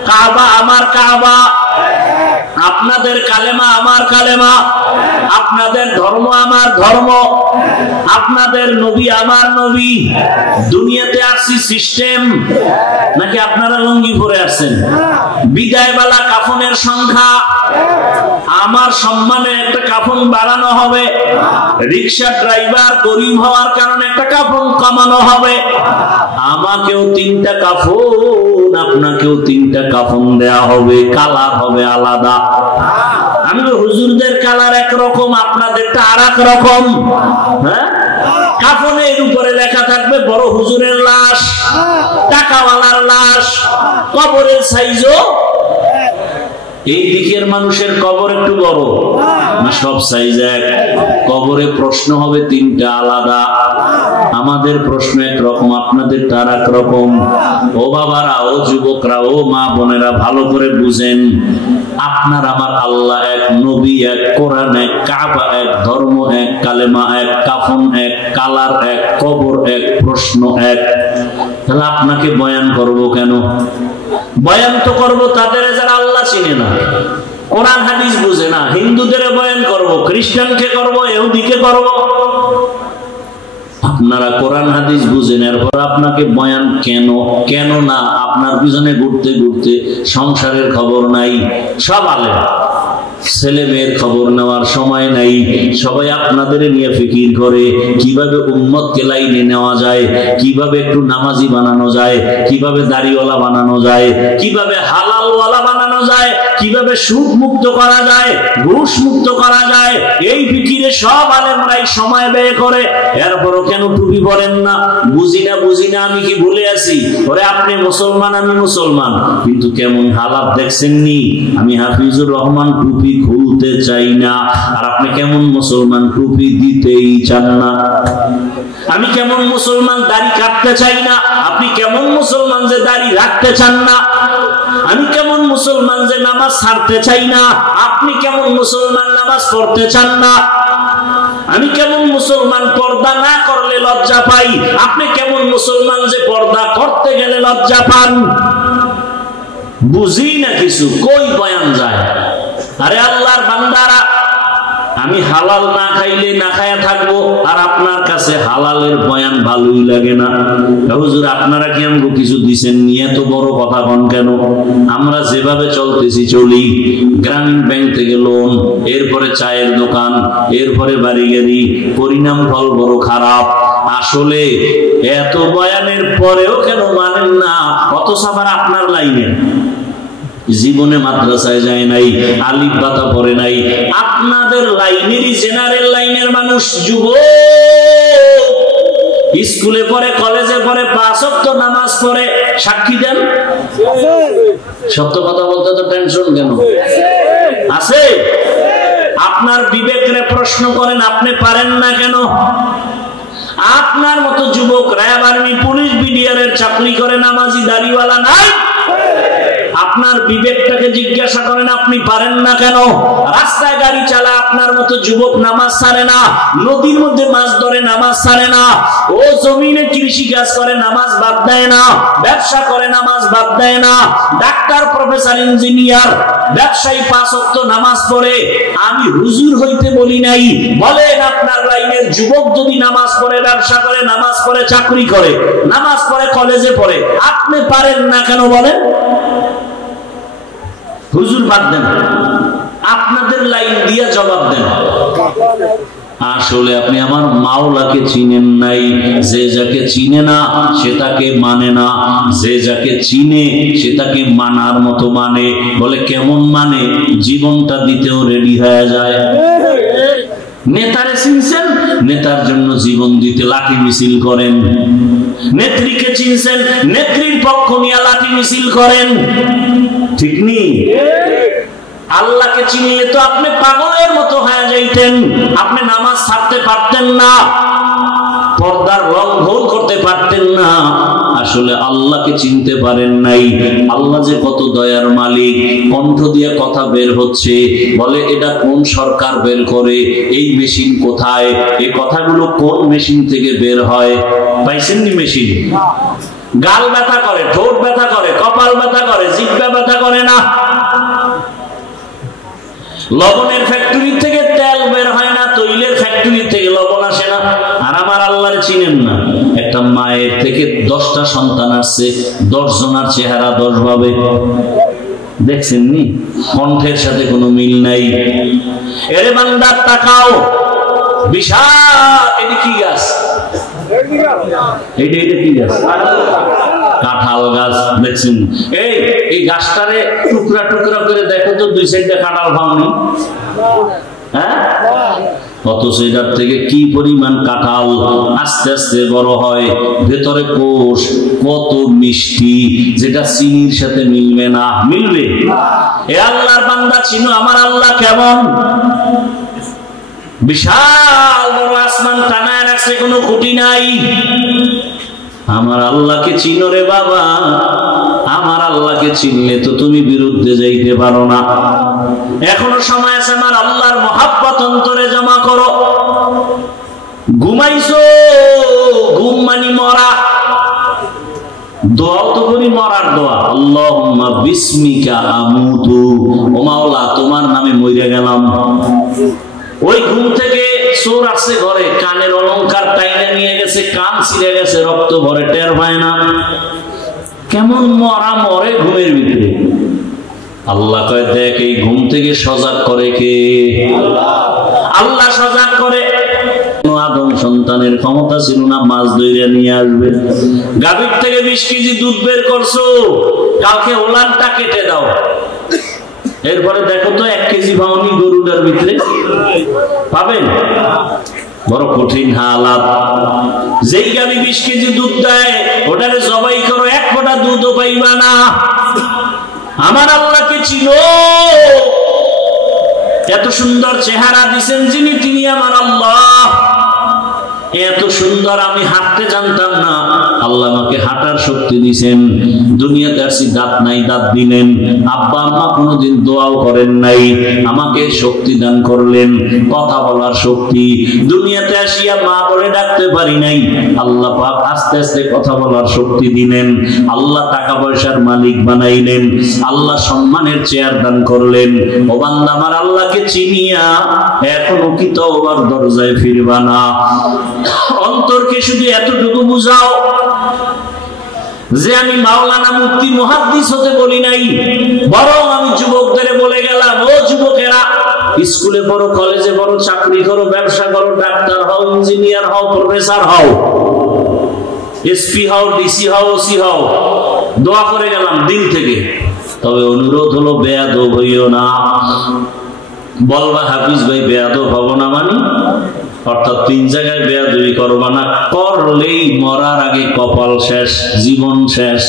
কাবা আমার কাবা, আপনাদের কালেমা আমার কালেমা, আপনাদের ধর্ম আমার ধর্ম, আপনাদের নবী আমার নবী। দুনিয়াতে আসছি সিস্টেম নাকি আপনারা লুঙ্গি পরে আসছেন? বিদায়বেলা কাফনের সংখ্যা, আমার সম্মানে একটা কাফন বাড়ানো হবে, রিক্সা ড্রাইভার গরিব হওয়ার কারণে একটা কাফন কমানো হবে, আমাকেও 3টা কাফন, আপনাকেও 3টা কাফন দেয়া হবে, কালার হবে আলাদা। আমি তো হুজুরদের কালার একরকম, আপনাদেরটা আর এক রকম। হ্যাঁ, কাফনের উপরে লেখা থাকবে বড় হুজুরের লাশ, টাকাওয়ালার লাশ, কবরের সাইজও এই দিকের মানুষের কবর একটু বড় না সব সাইজ এক? কবরে প্রশ্ন হবে 3টা আলাদা। আমাদের প্রশ্ন একরকম, আপনাদের তার একরকম। ও বাবারা, ও যুবকরা, ও মা বোনেরা, ভালো করে বুঝেন, আপনার আমার আল্লাহ এক, নবী এক, কোরআন এক, কাবা এক, ধর্ম এক, কালেমা এক, কাফন এক, কালার এক, কবর এক, প্রশ্ন এক। তাহলে আপনাকে বয়ান করব কেন? বয়ান তো করবো তাদের যারা আল্লাহ চিনে না, কোরআন হাদিস বুঝে না। হিন্দুদের বয়ান করব, খ্রিস্টানকে করব, ইহুদিকে করব। আপনারা কোরআন হাদিস বুঝেন, এরপর আপনাকে বয়ান কেন? কেন না? আপনার পিছনে ঘুরতে ঘুরতে সংসারের খবর নাই, সব আলেম, ছেলে মেয়ের খবর নেওয়ার সময় নাই। সবাই আপনাদের নিয়ে ফিকির করে কিভাবে উম্মতকে লাইনে নেওয়া যায়, কিভাবে একটু নামাজি বানানো যায়, কিভাবে দাড়িওয়ালা বানানো যায়, কিভাবে হালালওয়ালা বানানো যায়, কিভাবে সুদ মুক্ত করা যায়, ঘুষ মুক্ত করা যায়। এই ফিকিরে সব আলেমরাই সময় ব্যয় করে। এরপরও কেন টুপি পরেন না? বুঝি না, বুঝি না, আমি কি ভুলে আছি? ওরে আপনি মুসলমান, আমি মুসলমান, কিন্তু কেমন হালাত দেখছেননি? আমি হাফিজুর রহমান টুপি খুলতে চাই না, আর আপনি কেমন মুসলমান টুপি দিতেই চান না। আমি কেমন মুসলমান দাড়ি কাটতে চাই না, আপনি কেমন মুসলমান যে দাড়ি রাখতে চান না। আমি কেমন মুসলমান যে নামাজ ছাড়তে চাই না, আপনি কেমন মুসলমান নামাজ পড়তে চান না। আমি কেমন মুসলমান পর্দা না করলে লজ্জা পাই, আপনি কেমন মুসলমান যে পর্দা করতে গেলে লজ্জা পান। বুঝি না কিছু, কই বয়ান যায়? আরে আল্লাহর বান্দারা, আমি হালাল না খাইলে না খায়া থাকবো, আর আপনার কাছে হালালের বয়ান ভালোই লাগে না। হুজুর আপনারা কি আমাকে কিছু দিছেন নিয়ে এত বড় কথা কন কেন? আমরা যেভাবে চলতেছি চলি, গ্রামীণ ব্যাংক থেকে লোন, এরপরে চায়ের দোকান, এরপরে বাড়ি গাড়ি, পরিণাম ফল বড় খারাপ। আসলে এত বয়ানের পরেও কেন মানেন না? অথচ আবার আপনার লাইনে জীবনে মাদ্রাসায় যায় নাই, আলিফ বাতা পড়ে নাই। আপনাদের লাইনেরই জেনারেল লাইনের মানুষ, যুবক, স্কুলে পড়ে, কলেজে পড়ে, 5 ওয়াক্ত নামাজ পড়ে, সাক্ষী দেন। সত্য কথা বলতে তো টেনশন কেন? আছে? আপনার বিবেকরে প্রশ্ন করেন, আপনি পারেন না কেন? আপনার মতো যুবক র্যাব, আর্মি, পুলিশ, বিডিআর চাকরি করে, নামাজি দাড়িওয়ালা নাই। আপনার বিবেকটাকে জিজ্ঞাসা করেন, আপনি পারেন না কেন? রাস্তায় গাড়ি চালায় আপনার মতো যুবক নামাজ ছাড়ে না, নদীর মধ্যে মাছ ধরে নামাজ ছাড়ে না, ও জমিনে কৃষি কাজ করে নামাজ বাদ দেয় না, ব্যবসা করে নামাজ বাদ দেয় না, ডাক্তার, প্রফেসর, ইঞ্জিনিয়ার, ব্যবসায়ী 5 ওয়াক্ত নামাজ পড়ে। আমি হুজুর হইতে বলি নাই। বলেন আপনার লাইনের যুবক যদি নামাজ পড়ে, ব্যবসা করে, নামাজ পড়ে, চাকরি করে, নামাজ পড়ে, কলেজে পড়ে, আপনি পারেন না কেন বলেন? হুজুর বাদ দেন, আপনাদের লাইন দিয়ে জবাব দেন। আসলে আপনি আমার মাওলাকে চিনেন নাই। যে যাকে চিনে না সে তাকে মানে না, যে যাকে চিনে সে তাকে মানার মতো মানে। বলে কেমন মানে? জীবনটা দিতেও রেডি হয়ে যায়। নেতারে চিনছেন, নেতার জন্য জীবন দিতে লাঠি মিছিল করেন। নেত্রীকে চিনছেন, নেত্রীর পক্ষ নিয়ে লাঠি মিছিল করেন। ঠিক নেই? আল্লাহকে চিনলে তো আপনি পাগলের মতো হয়ে যাইতেন। আপনি নামাজ ছাড়তে পারতেন না, পর্দার লঙ্ঘন করতে পারতেন না, আসলে আল্লাহকে চিনতে পারেন নাই। আল্লাহ যে কত দয়ার মালিক। কণ্ঠ দিয়ে কথা বের হচ্ছে, বলে এটা কোন সরকার বের করে, এই মেশিন কোথায়, এই কথাগুলো কোন মেশিন থেকে বের হয়। পাইছেননি মেশিন? গাল ব্যথা করে, ঠোঁট ব্যথা করে, কপাল ব্যথা করে, জিহ্বা ব্যথা করে না। লবণের ফ্যাক্টরি থেকে তেল বের হয় না, তৈলের ফ্যাক্টরি থেকে লবণ আসে না। আর আমার আল্লাহর চিনেন না। একটা মায়ের থেকে 10টা সন্তান আসছে, 10 জনের চেহারা 10 ভাবে। দেখছেন নি? কণ্ঠের সাথে কোনো মিল নাই। এরে বান্দা তাকাও, বিশাল, এটা কি গাছ? এটা কি গাছ? কাঁঠাল গাছ। দেখছেন এই গাছটারে টুকরা টুকরা করে দেখো তো, 2 সাইডে কাঁঠাল পাওনি? হ্যাঁ, অথচ এটার থেকে কি পরিমাণ কাঁঠাল আস্তে আস্তে বড় হয়, ভেতরে কোষ কত মিষ্টি, যেটা চিনির সাথে মিলবে না। মিলবে? এ আল্লাহর বান্দা চিনো আমার আল্লাহ কেমন? বিশাল বড় আসমান টানায় রাখছে, কোনো খুঁটি নাই। আমার আল্লাহকে চিনো রে বাবা। আমার আল্লাহকে চিনলে তো তুমি বিরুদ্ধে যাইতে পারো না। এখনো সময় আছে, আমার আল্লাহর মহাব্বত অন্তরে জমা করো। ঘুমাইছো, ঘুম মানে মরা। দোয়া তো করি মরার দোয়া, আল্লাহুম্মা বিসমিকা আমুতু, ও মাওলা তোমার নামে মইরা গেলাম। ওই ঘুম থেকে চোর আসছে ঘরে, কানের অলংকার টাইনে নিয়ে গেছে, কান ছিঁড়ে গেছে, রক্ত ভরে, টের পায় না। কেমন মরা মরে ঘুমের ভিতরে। আল্লাহ কয় দেখ, এই ঘুম থেকে সজাগ করে কে? আল্লাহ সজাগ করে। আদম সন্তানের ক্ষমতা ছিল না মাছ ধরে নিয়ে আসবে। গাভীর থেকে 20 কেজি দুধ বের করছো, কালকে ওলানটা কেটে দাও। এরপরে দেখো তো 1 কেজি পাওনি গরুটার ভিতরে, পাবেন? বড় কঠিন হালাত। যেই গাভী 20 কেজি দুধ দেয়, ওটারে জবাই করো, 1 ফোঁটা দুধও পাইবা না। আমার আল্লাহকে চিনো। এত সুন্দর চেহারা দিছেন যিনি, তিনি আমার আল্লাহ। এত সুন্দর আমি হাঁটতে জানতাম না, আল্লাহ আমাকে হাঁটার শক্তি দিয়েছেন। দুনিয়াতে আসি, দাঁত নাই, দাঁত দিলেন। আব্বা আম্মা কোনোদিন দোয়াও করেন নাই, আমাকে শক্তি দান করলেন, কথা বলার শক্তি। দুনিয়াতে আসিয়া মা বলে ডাকতে পারি নাই, আল্লাহ পাক আস্তে আস্তে কথা বলার শক্তি দিলেন। আল্লাহ টাকা পয়সার মালিক বানাইলেন, আল্লাহ সম্মানের চেয়ার দান করলেন। ও বান্দা, আমার আল্লাহকে চিনিয়া এখনো কি তওবার দরজায় ফিরবা না? অন্তরকে শুধু এতটুকু বুঝাও যে আমি মাওলানা মুফতি মুহাদ্দিস হতে বলি নাই, বরং আমি যুবকদের বলে গেলাম, ও যুবকেরা, স্কুলে পড়ো, কলেজে পড়ো, চাকরি করো, ব্যবসা করো, ডাক্তার হও, ইঞ্জিনিয়ার হও, প্রফেসর হও, এসপি হও, ডিসি হও, ওসি হও, দোয়া করে গেলাম দিন থেকে। তবে অনুরোধ হলো, বেয়াদব হইও না। বলবা হাফিজ ভাই বেয়াদব হব না মানে, অর্থাৎ 3 জায়গায় বেয়াদবি করবা না, করলেই মরার আগে কপাল শেষ, জীবন শেষ।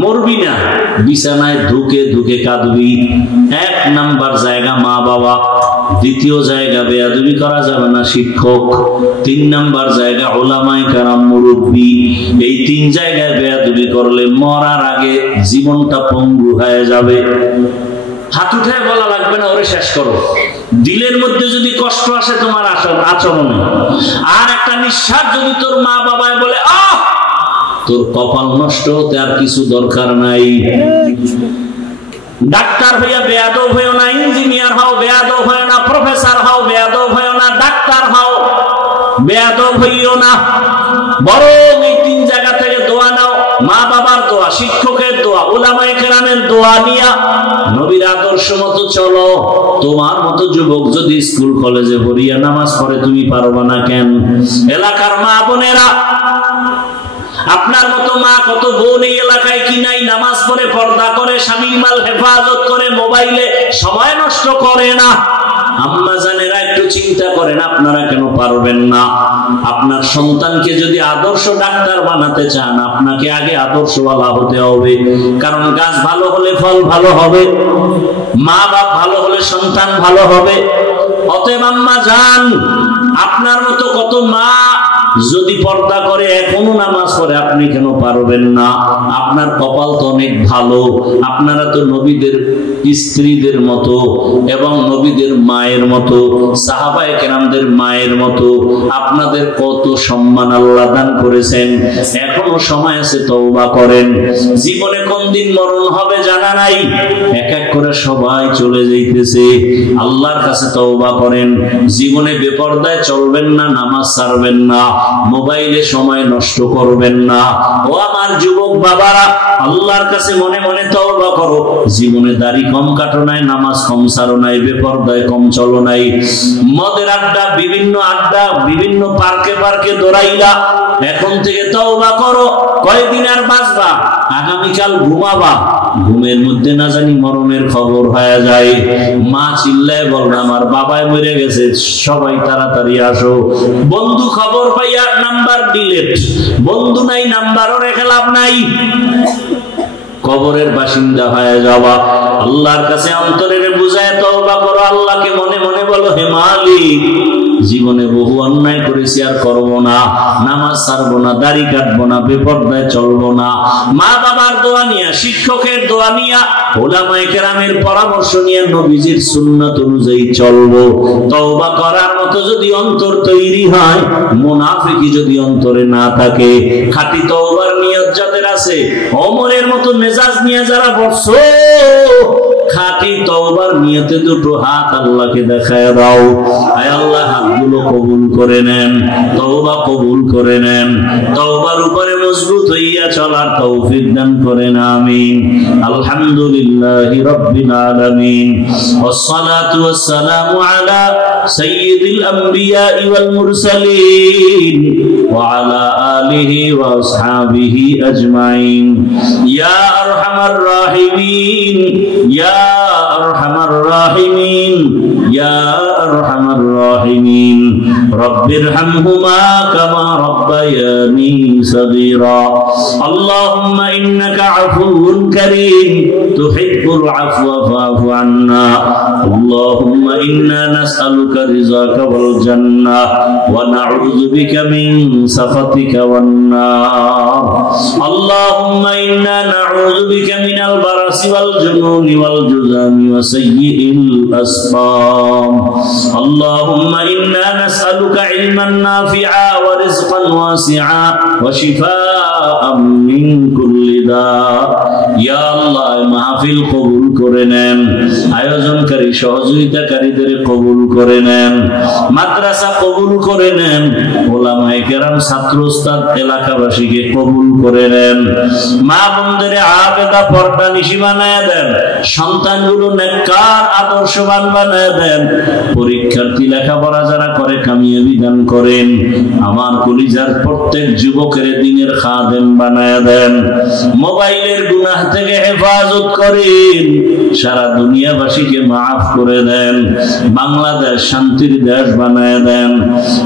মরবি না, বিছানায় ধুকে ধুকে কাঁদবি। 1 নাম্বার জায়গা মা বাবা, 2য় জায়গা বেয়াদবি করা যাবে না শিক্ষক, 3 নাম্বার জায়গা উলামায়ে কেরাম মুরব্বি। এই 3 জায়গায় বেয়াদবি করলে মরার আগে জীবনটা পঙ্গু হয়ে যাবে। হাত উঠায় বলা লাগবে না, ওরে শেষ করো। দিলের মধ্যে যদি কষ্ট আসে তোমার আচরণে, আর একটা নিঃশ্বাস যদি তোর মা বাবায় বলে, আহ, তোর কপাল নষ্ট হতে আর কিছু দরকার নাই। ডাক্তার হইয়া বেয়াদব হইও না, ইঞ্জিনিয়ার হও বেয়াদব হইও না, প্রফেসর হও বেয়াদব হইও না, ডাক্তার হও বেয়াদব হইও না। বরং এই 3 জায়গা থেকে দোয়া নাও, মা বাবার দোয়া, শিক্ষকের দোয়া, উলামায়ে কেরামের দোয়া নিয়া নবীর আদর্শ মতো চলো। তোমার মতো যুবক যদি স্কুল কলেজে পড়িয়া নামাজ পড়ে, তুমি পারবা না কেন? এলাকার মা বোনেরা, আপনার মতো মা কত বোন এই এলাকায় কি নাই, নামাজ পড়ে, পর্দা করে, স্বামীর মাল হেফাজত করে, মোবাইলে সময় নষ্ট করে না। আম্মা জানেরা একটু চিন্তা করেন, আপনারা কেন পারবেন না? আপনার সন্তানকে যদি আদর্শ ডাক্তার বানাতে চান, আপনাকে আগে আদর্শওয়ালা হতে হবে। কারণ গাছ ভালো হলে ফল ভালো হবে, মা বাপ ভালো হলে সন্তান ভালো হবে। অতএব আম্মা জান, আপনার মতো কত মা যদি পর্দা করে এখনো নামাজ পড়ে, আপনি কেন পারবেন না? আপনার কপাল তো অনেক ভালো, আপনারা তো নবীদের স্ত্রীদের মতো এবং নবীদের মায়ের মতো, সাহাবায়ে কেরামদের মায়ের মতো। আপনাদের কত সম্মান আল্লাহ দান করেছেন। এখনো সময় আছে, তওবা করেন। জীবনে কোন দিন মরণ হবে জানা নাই, এক এক করে সবাই চলে যাইতেছে। আল্লাহর কাছে তওবা করেন। জীবনে বেপরদায় চলবেন না, নামাজ ছাড়বেন না, মোবাইলে সময় নষ্ট করবেন না। ও আমার যুবক বাবারা, আল্লাহর কাছে মনে মনে তওবা করো। জীবনে দাড়ি কম কাটো নাই, নামাজ কম ছাড়ো নাই, বেপরদায় কম চলো নাই, মদের আড্ডা, বিভিন্ন পার্কে পার্কে দৌড়াইলা। এখন থেকে তওবা করো। কয়দিন আর বাঁচবা? আগামীকাল ঘুমাবা, ঘুমের মধ্যে না জানি মরণের খবর হয়ে যায়। মা চিল্লায় বলবে আমার বাবাই মরে গেছে, সবাই তাড়াতাড়ি আসো। বন্ধু খবর পাইয়া নাম্বার ডিলিট, বন্ধু নাই নাম্বারও রেখে লাভ নাই। কবরের বাসিন্দা হয়ে যাওয়া। আল্লাহর কাছে অন্তরের বুঝায় তওবা করো। আল্লাহকে মনে মনে বলো, হে মালিক, জীবনে বহু অন্যায় করেছি, আর করবো না। নামাজ ছাড়বো না, দাড়ি কাটবো না, বেপরদায় চলবো না। মা বাবার দোয়া নিয়া, শিক্ষকের দোয়া নিয়া, উলামায়ে কেরামের পরামর্শ নিয়ে নবীজির সুন্নাত অনুযায়ী চলবো। তওবা করার মতো যদি অন্তর তৈরি হয়, মুনাফিকি যদি অন্তরে না থাকে, খাঁটি তওবার নিয়ত যাদের আছে, ওমরের মতো মেজাজ নিয়ে যারা বসছো, খাঁটি তওবার নিয়তে দুটো হাত আল্লাহকে দেখায় দাও। আয় আল্লাহ, হাতগুলো কবুল করে নেন, তওবা কবুল করে নেন, তওবার উপরে মজবুত হইয়া চলার তৌফিক দান করেন। আমিন। আলহামদুলিল্লাহি রাব্বিল আলামিন, ওয়াসসালাতু ওয়াসসালামু আলা সাইয়্যিদিল আমবিয়া ওয়াল মুরসালিন ওয়া আলা আলিহি ওয়া আসহাবিহি আজমাইন। ইয়া আরহামার রাহিমিন, ইয়া আরহামার রাহিমিন, ইয়া আরহামার রাহিমিন। রব্বিরহামহুমা কামা রাব্বায়ানি সগীরা। আল্লাহুম্মা ইন্নাকা আফুউন কারীম তুহিব্বুল আফওয়া ফা'ফু আন্না। আল্লাহুম্মা ইন্না নাসআলুকা রিযাকা ওয়াল জান্নাহ ওয়া নাউযু বিকা মিন সাখাতিকা ওয়ান নার। আল্লাহুম্মা ইন্না নাউযু বিকা মিনাল বারাসি ওয়াল জুনুনি ওয়াল জুযামি ওয়া সাইয়্যিল আসকাম। আল্লাহুম্মা ইন্না নাসআলুকা ইলমান নাফিআ ওয়া রিজকান ওয়াসিআ ওয়া শিফাআম মিন কুল্লি দা। ইয়া আল্লাহ, মাহফিল কবুল করে নেন, আয়োজনকারী সহযোগিতাকারীদের কবুল করে নেন, মাদ্রাসা কবুল করে নেন, উলামায়ে কেরাম, ছাত্র ওস্তাদ, এলাকাবাসীকে কবুল করে নেন। মা বোনদের আবেদা পর্দা নিশি বানায় দেন, সন্তানগুলো নেককার আদর্শবান বানায় দেন, পরীক্ষার্থী লেখাপড়া যারা করে কামিয়াবি দান করেন। আমার কলিজার প্রত্যেক যুবকের দিনের খাদেম বানায় দেন, মোবাইলের গুনাহ থেকে হেফাজত করেন, সারা দুনিয়াবাসীকে মাফ করে দেন, বাংলাদেশ শান্তির দেশ বানায় দেন।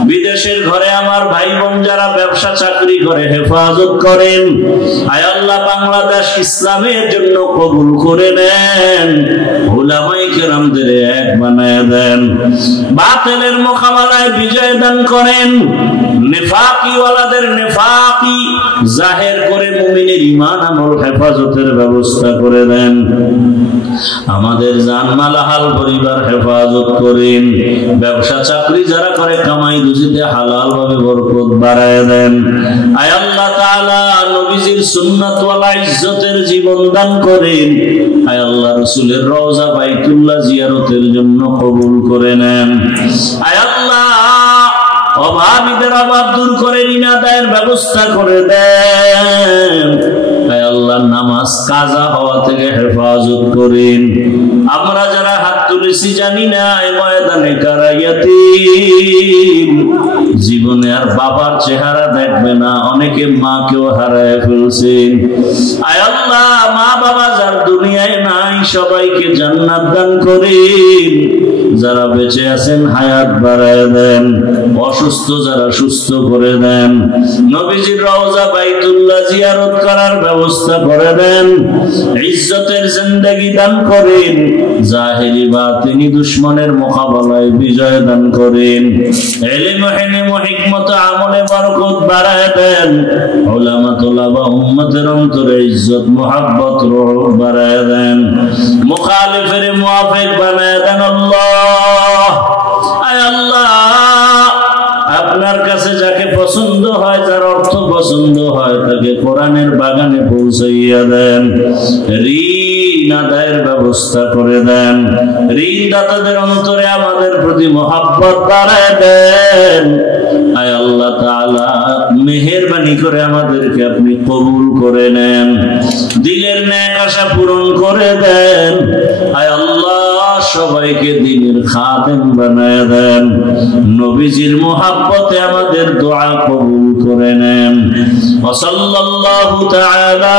বিদেশের ঘরে আমার ভাই বোন যারা ব্যবসা চাকরি করে হেফাজত করেন। আয় আল্লাহ, বাংলাদেশ ইসলামের জন্য কবুল করে নেন, উলামায়ে কেরামদের এক বানায় দেন, বাতিলের মোকাবেলায় বিজয় দান করেন, নেফাকি ওয়ালাদের নেফাকি জাহের করে মুমিনের ঈমান আমল হেফাজতের ব্যবস্থা করে দেন। আমাদের জানমাল হাল পরিবার হেফাজত করেন, ব্যবসা চাকরি যারা করে কামাই রুজিতে হালাল ভাবে বরকত বাড়ায় দেন। আয় আল্লাহ তাআলা, নবীজির সুন্নাত ওয়ালা ইজ্জতের জীবন দান করেন। আয় আল্লাহ, রাসূলের রওজা বাইতুল্লাহ জিয়ারতের জন্য কবুল করে নেন। আয় আল্লাহ, অভাবীদের অভাব দূর করে ঋণ আদায়ের ব্যবস্থা করে দেন। আয় আল্লাহ, নামাজ কাজা হওয়া থেকে হেফাজত করেন। আমরা যারা হাত তুলেছি জানি না এই ময়দানে কারা ইয়াতীম, জীবনে আর বাবার চেহারা দেখবে না, অনেকে মাকেও হারায় ফেলছেন। আয় আল্লাহ, মা বাবা যার দুনিয়ায় নাই সবাইকে জান্নাত দান করেন, যারা বেঁচে আছেন হায়াত বাড়ায় দেন, অসুস্থ যারা সুস্থ করে দেন, নবীজির রওজা বাইতুল্লাহ জিয়ারত করার ব্যবস্থা করে দেন, ইজ্জতের জিন্দেগি দান করেন, জাহেরি বাতিনি দুশমনের মোকাবেলায় বিজয় দান করেন, ইলম হিলম হিকমত আমলে বরকত বাড়ায় দেন, উলামা তুলাবা উম্মতের অন্তরে ইজ্জত মুহাব্বত রূহ বাড়ায় দেন, মুখালিফের মুওয়াফিক বানায় দেন। আল্লাহ, আয় আল্লাহ, আপনার কাছে যাকে পছন্দ হয়, যার অর্থ পছন্দ হয়, তাকে কোরআনের বাগানে পৌঁছাইয়া দেন, ঋণ আদায়ের ব্যবস্থা করে দেন, ঋণ দাতাদের অন্তরে আমাদের প্রতি মহব্বত বাড়ায় দেন। আয় আল্লাহ তাআলা, মেহেরবানি করে আমাদেরকে আপনি কবুল করে নেন, দিলের নেক আশা পূরণ করে দেন। আয় আল্লাহ, সবাইকে দ্বীনের খাদেম বানায় দেন, নবীজির মুহাব্বতে আমাদের দোয়া কবুল করে নেন। ওয়া সাল্লাল্লাহু তাআলা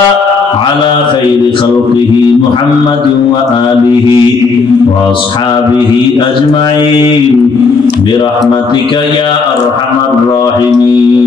আলা খাইরি খালকিহি মুহাম্মাদিন ওয়া আলিহি ওয়া আসহাবিহি আজমাইন বিরহমাতিকা ইয়া আরহামার রাহিমিন।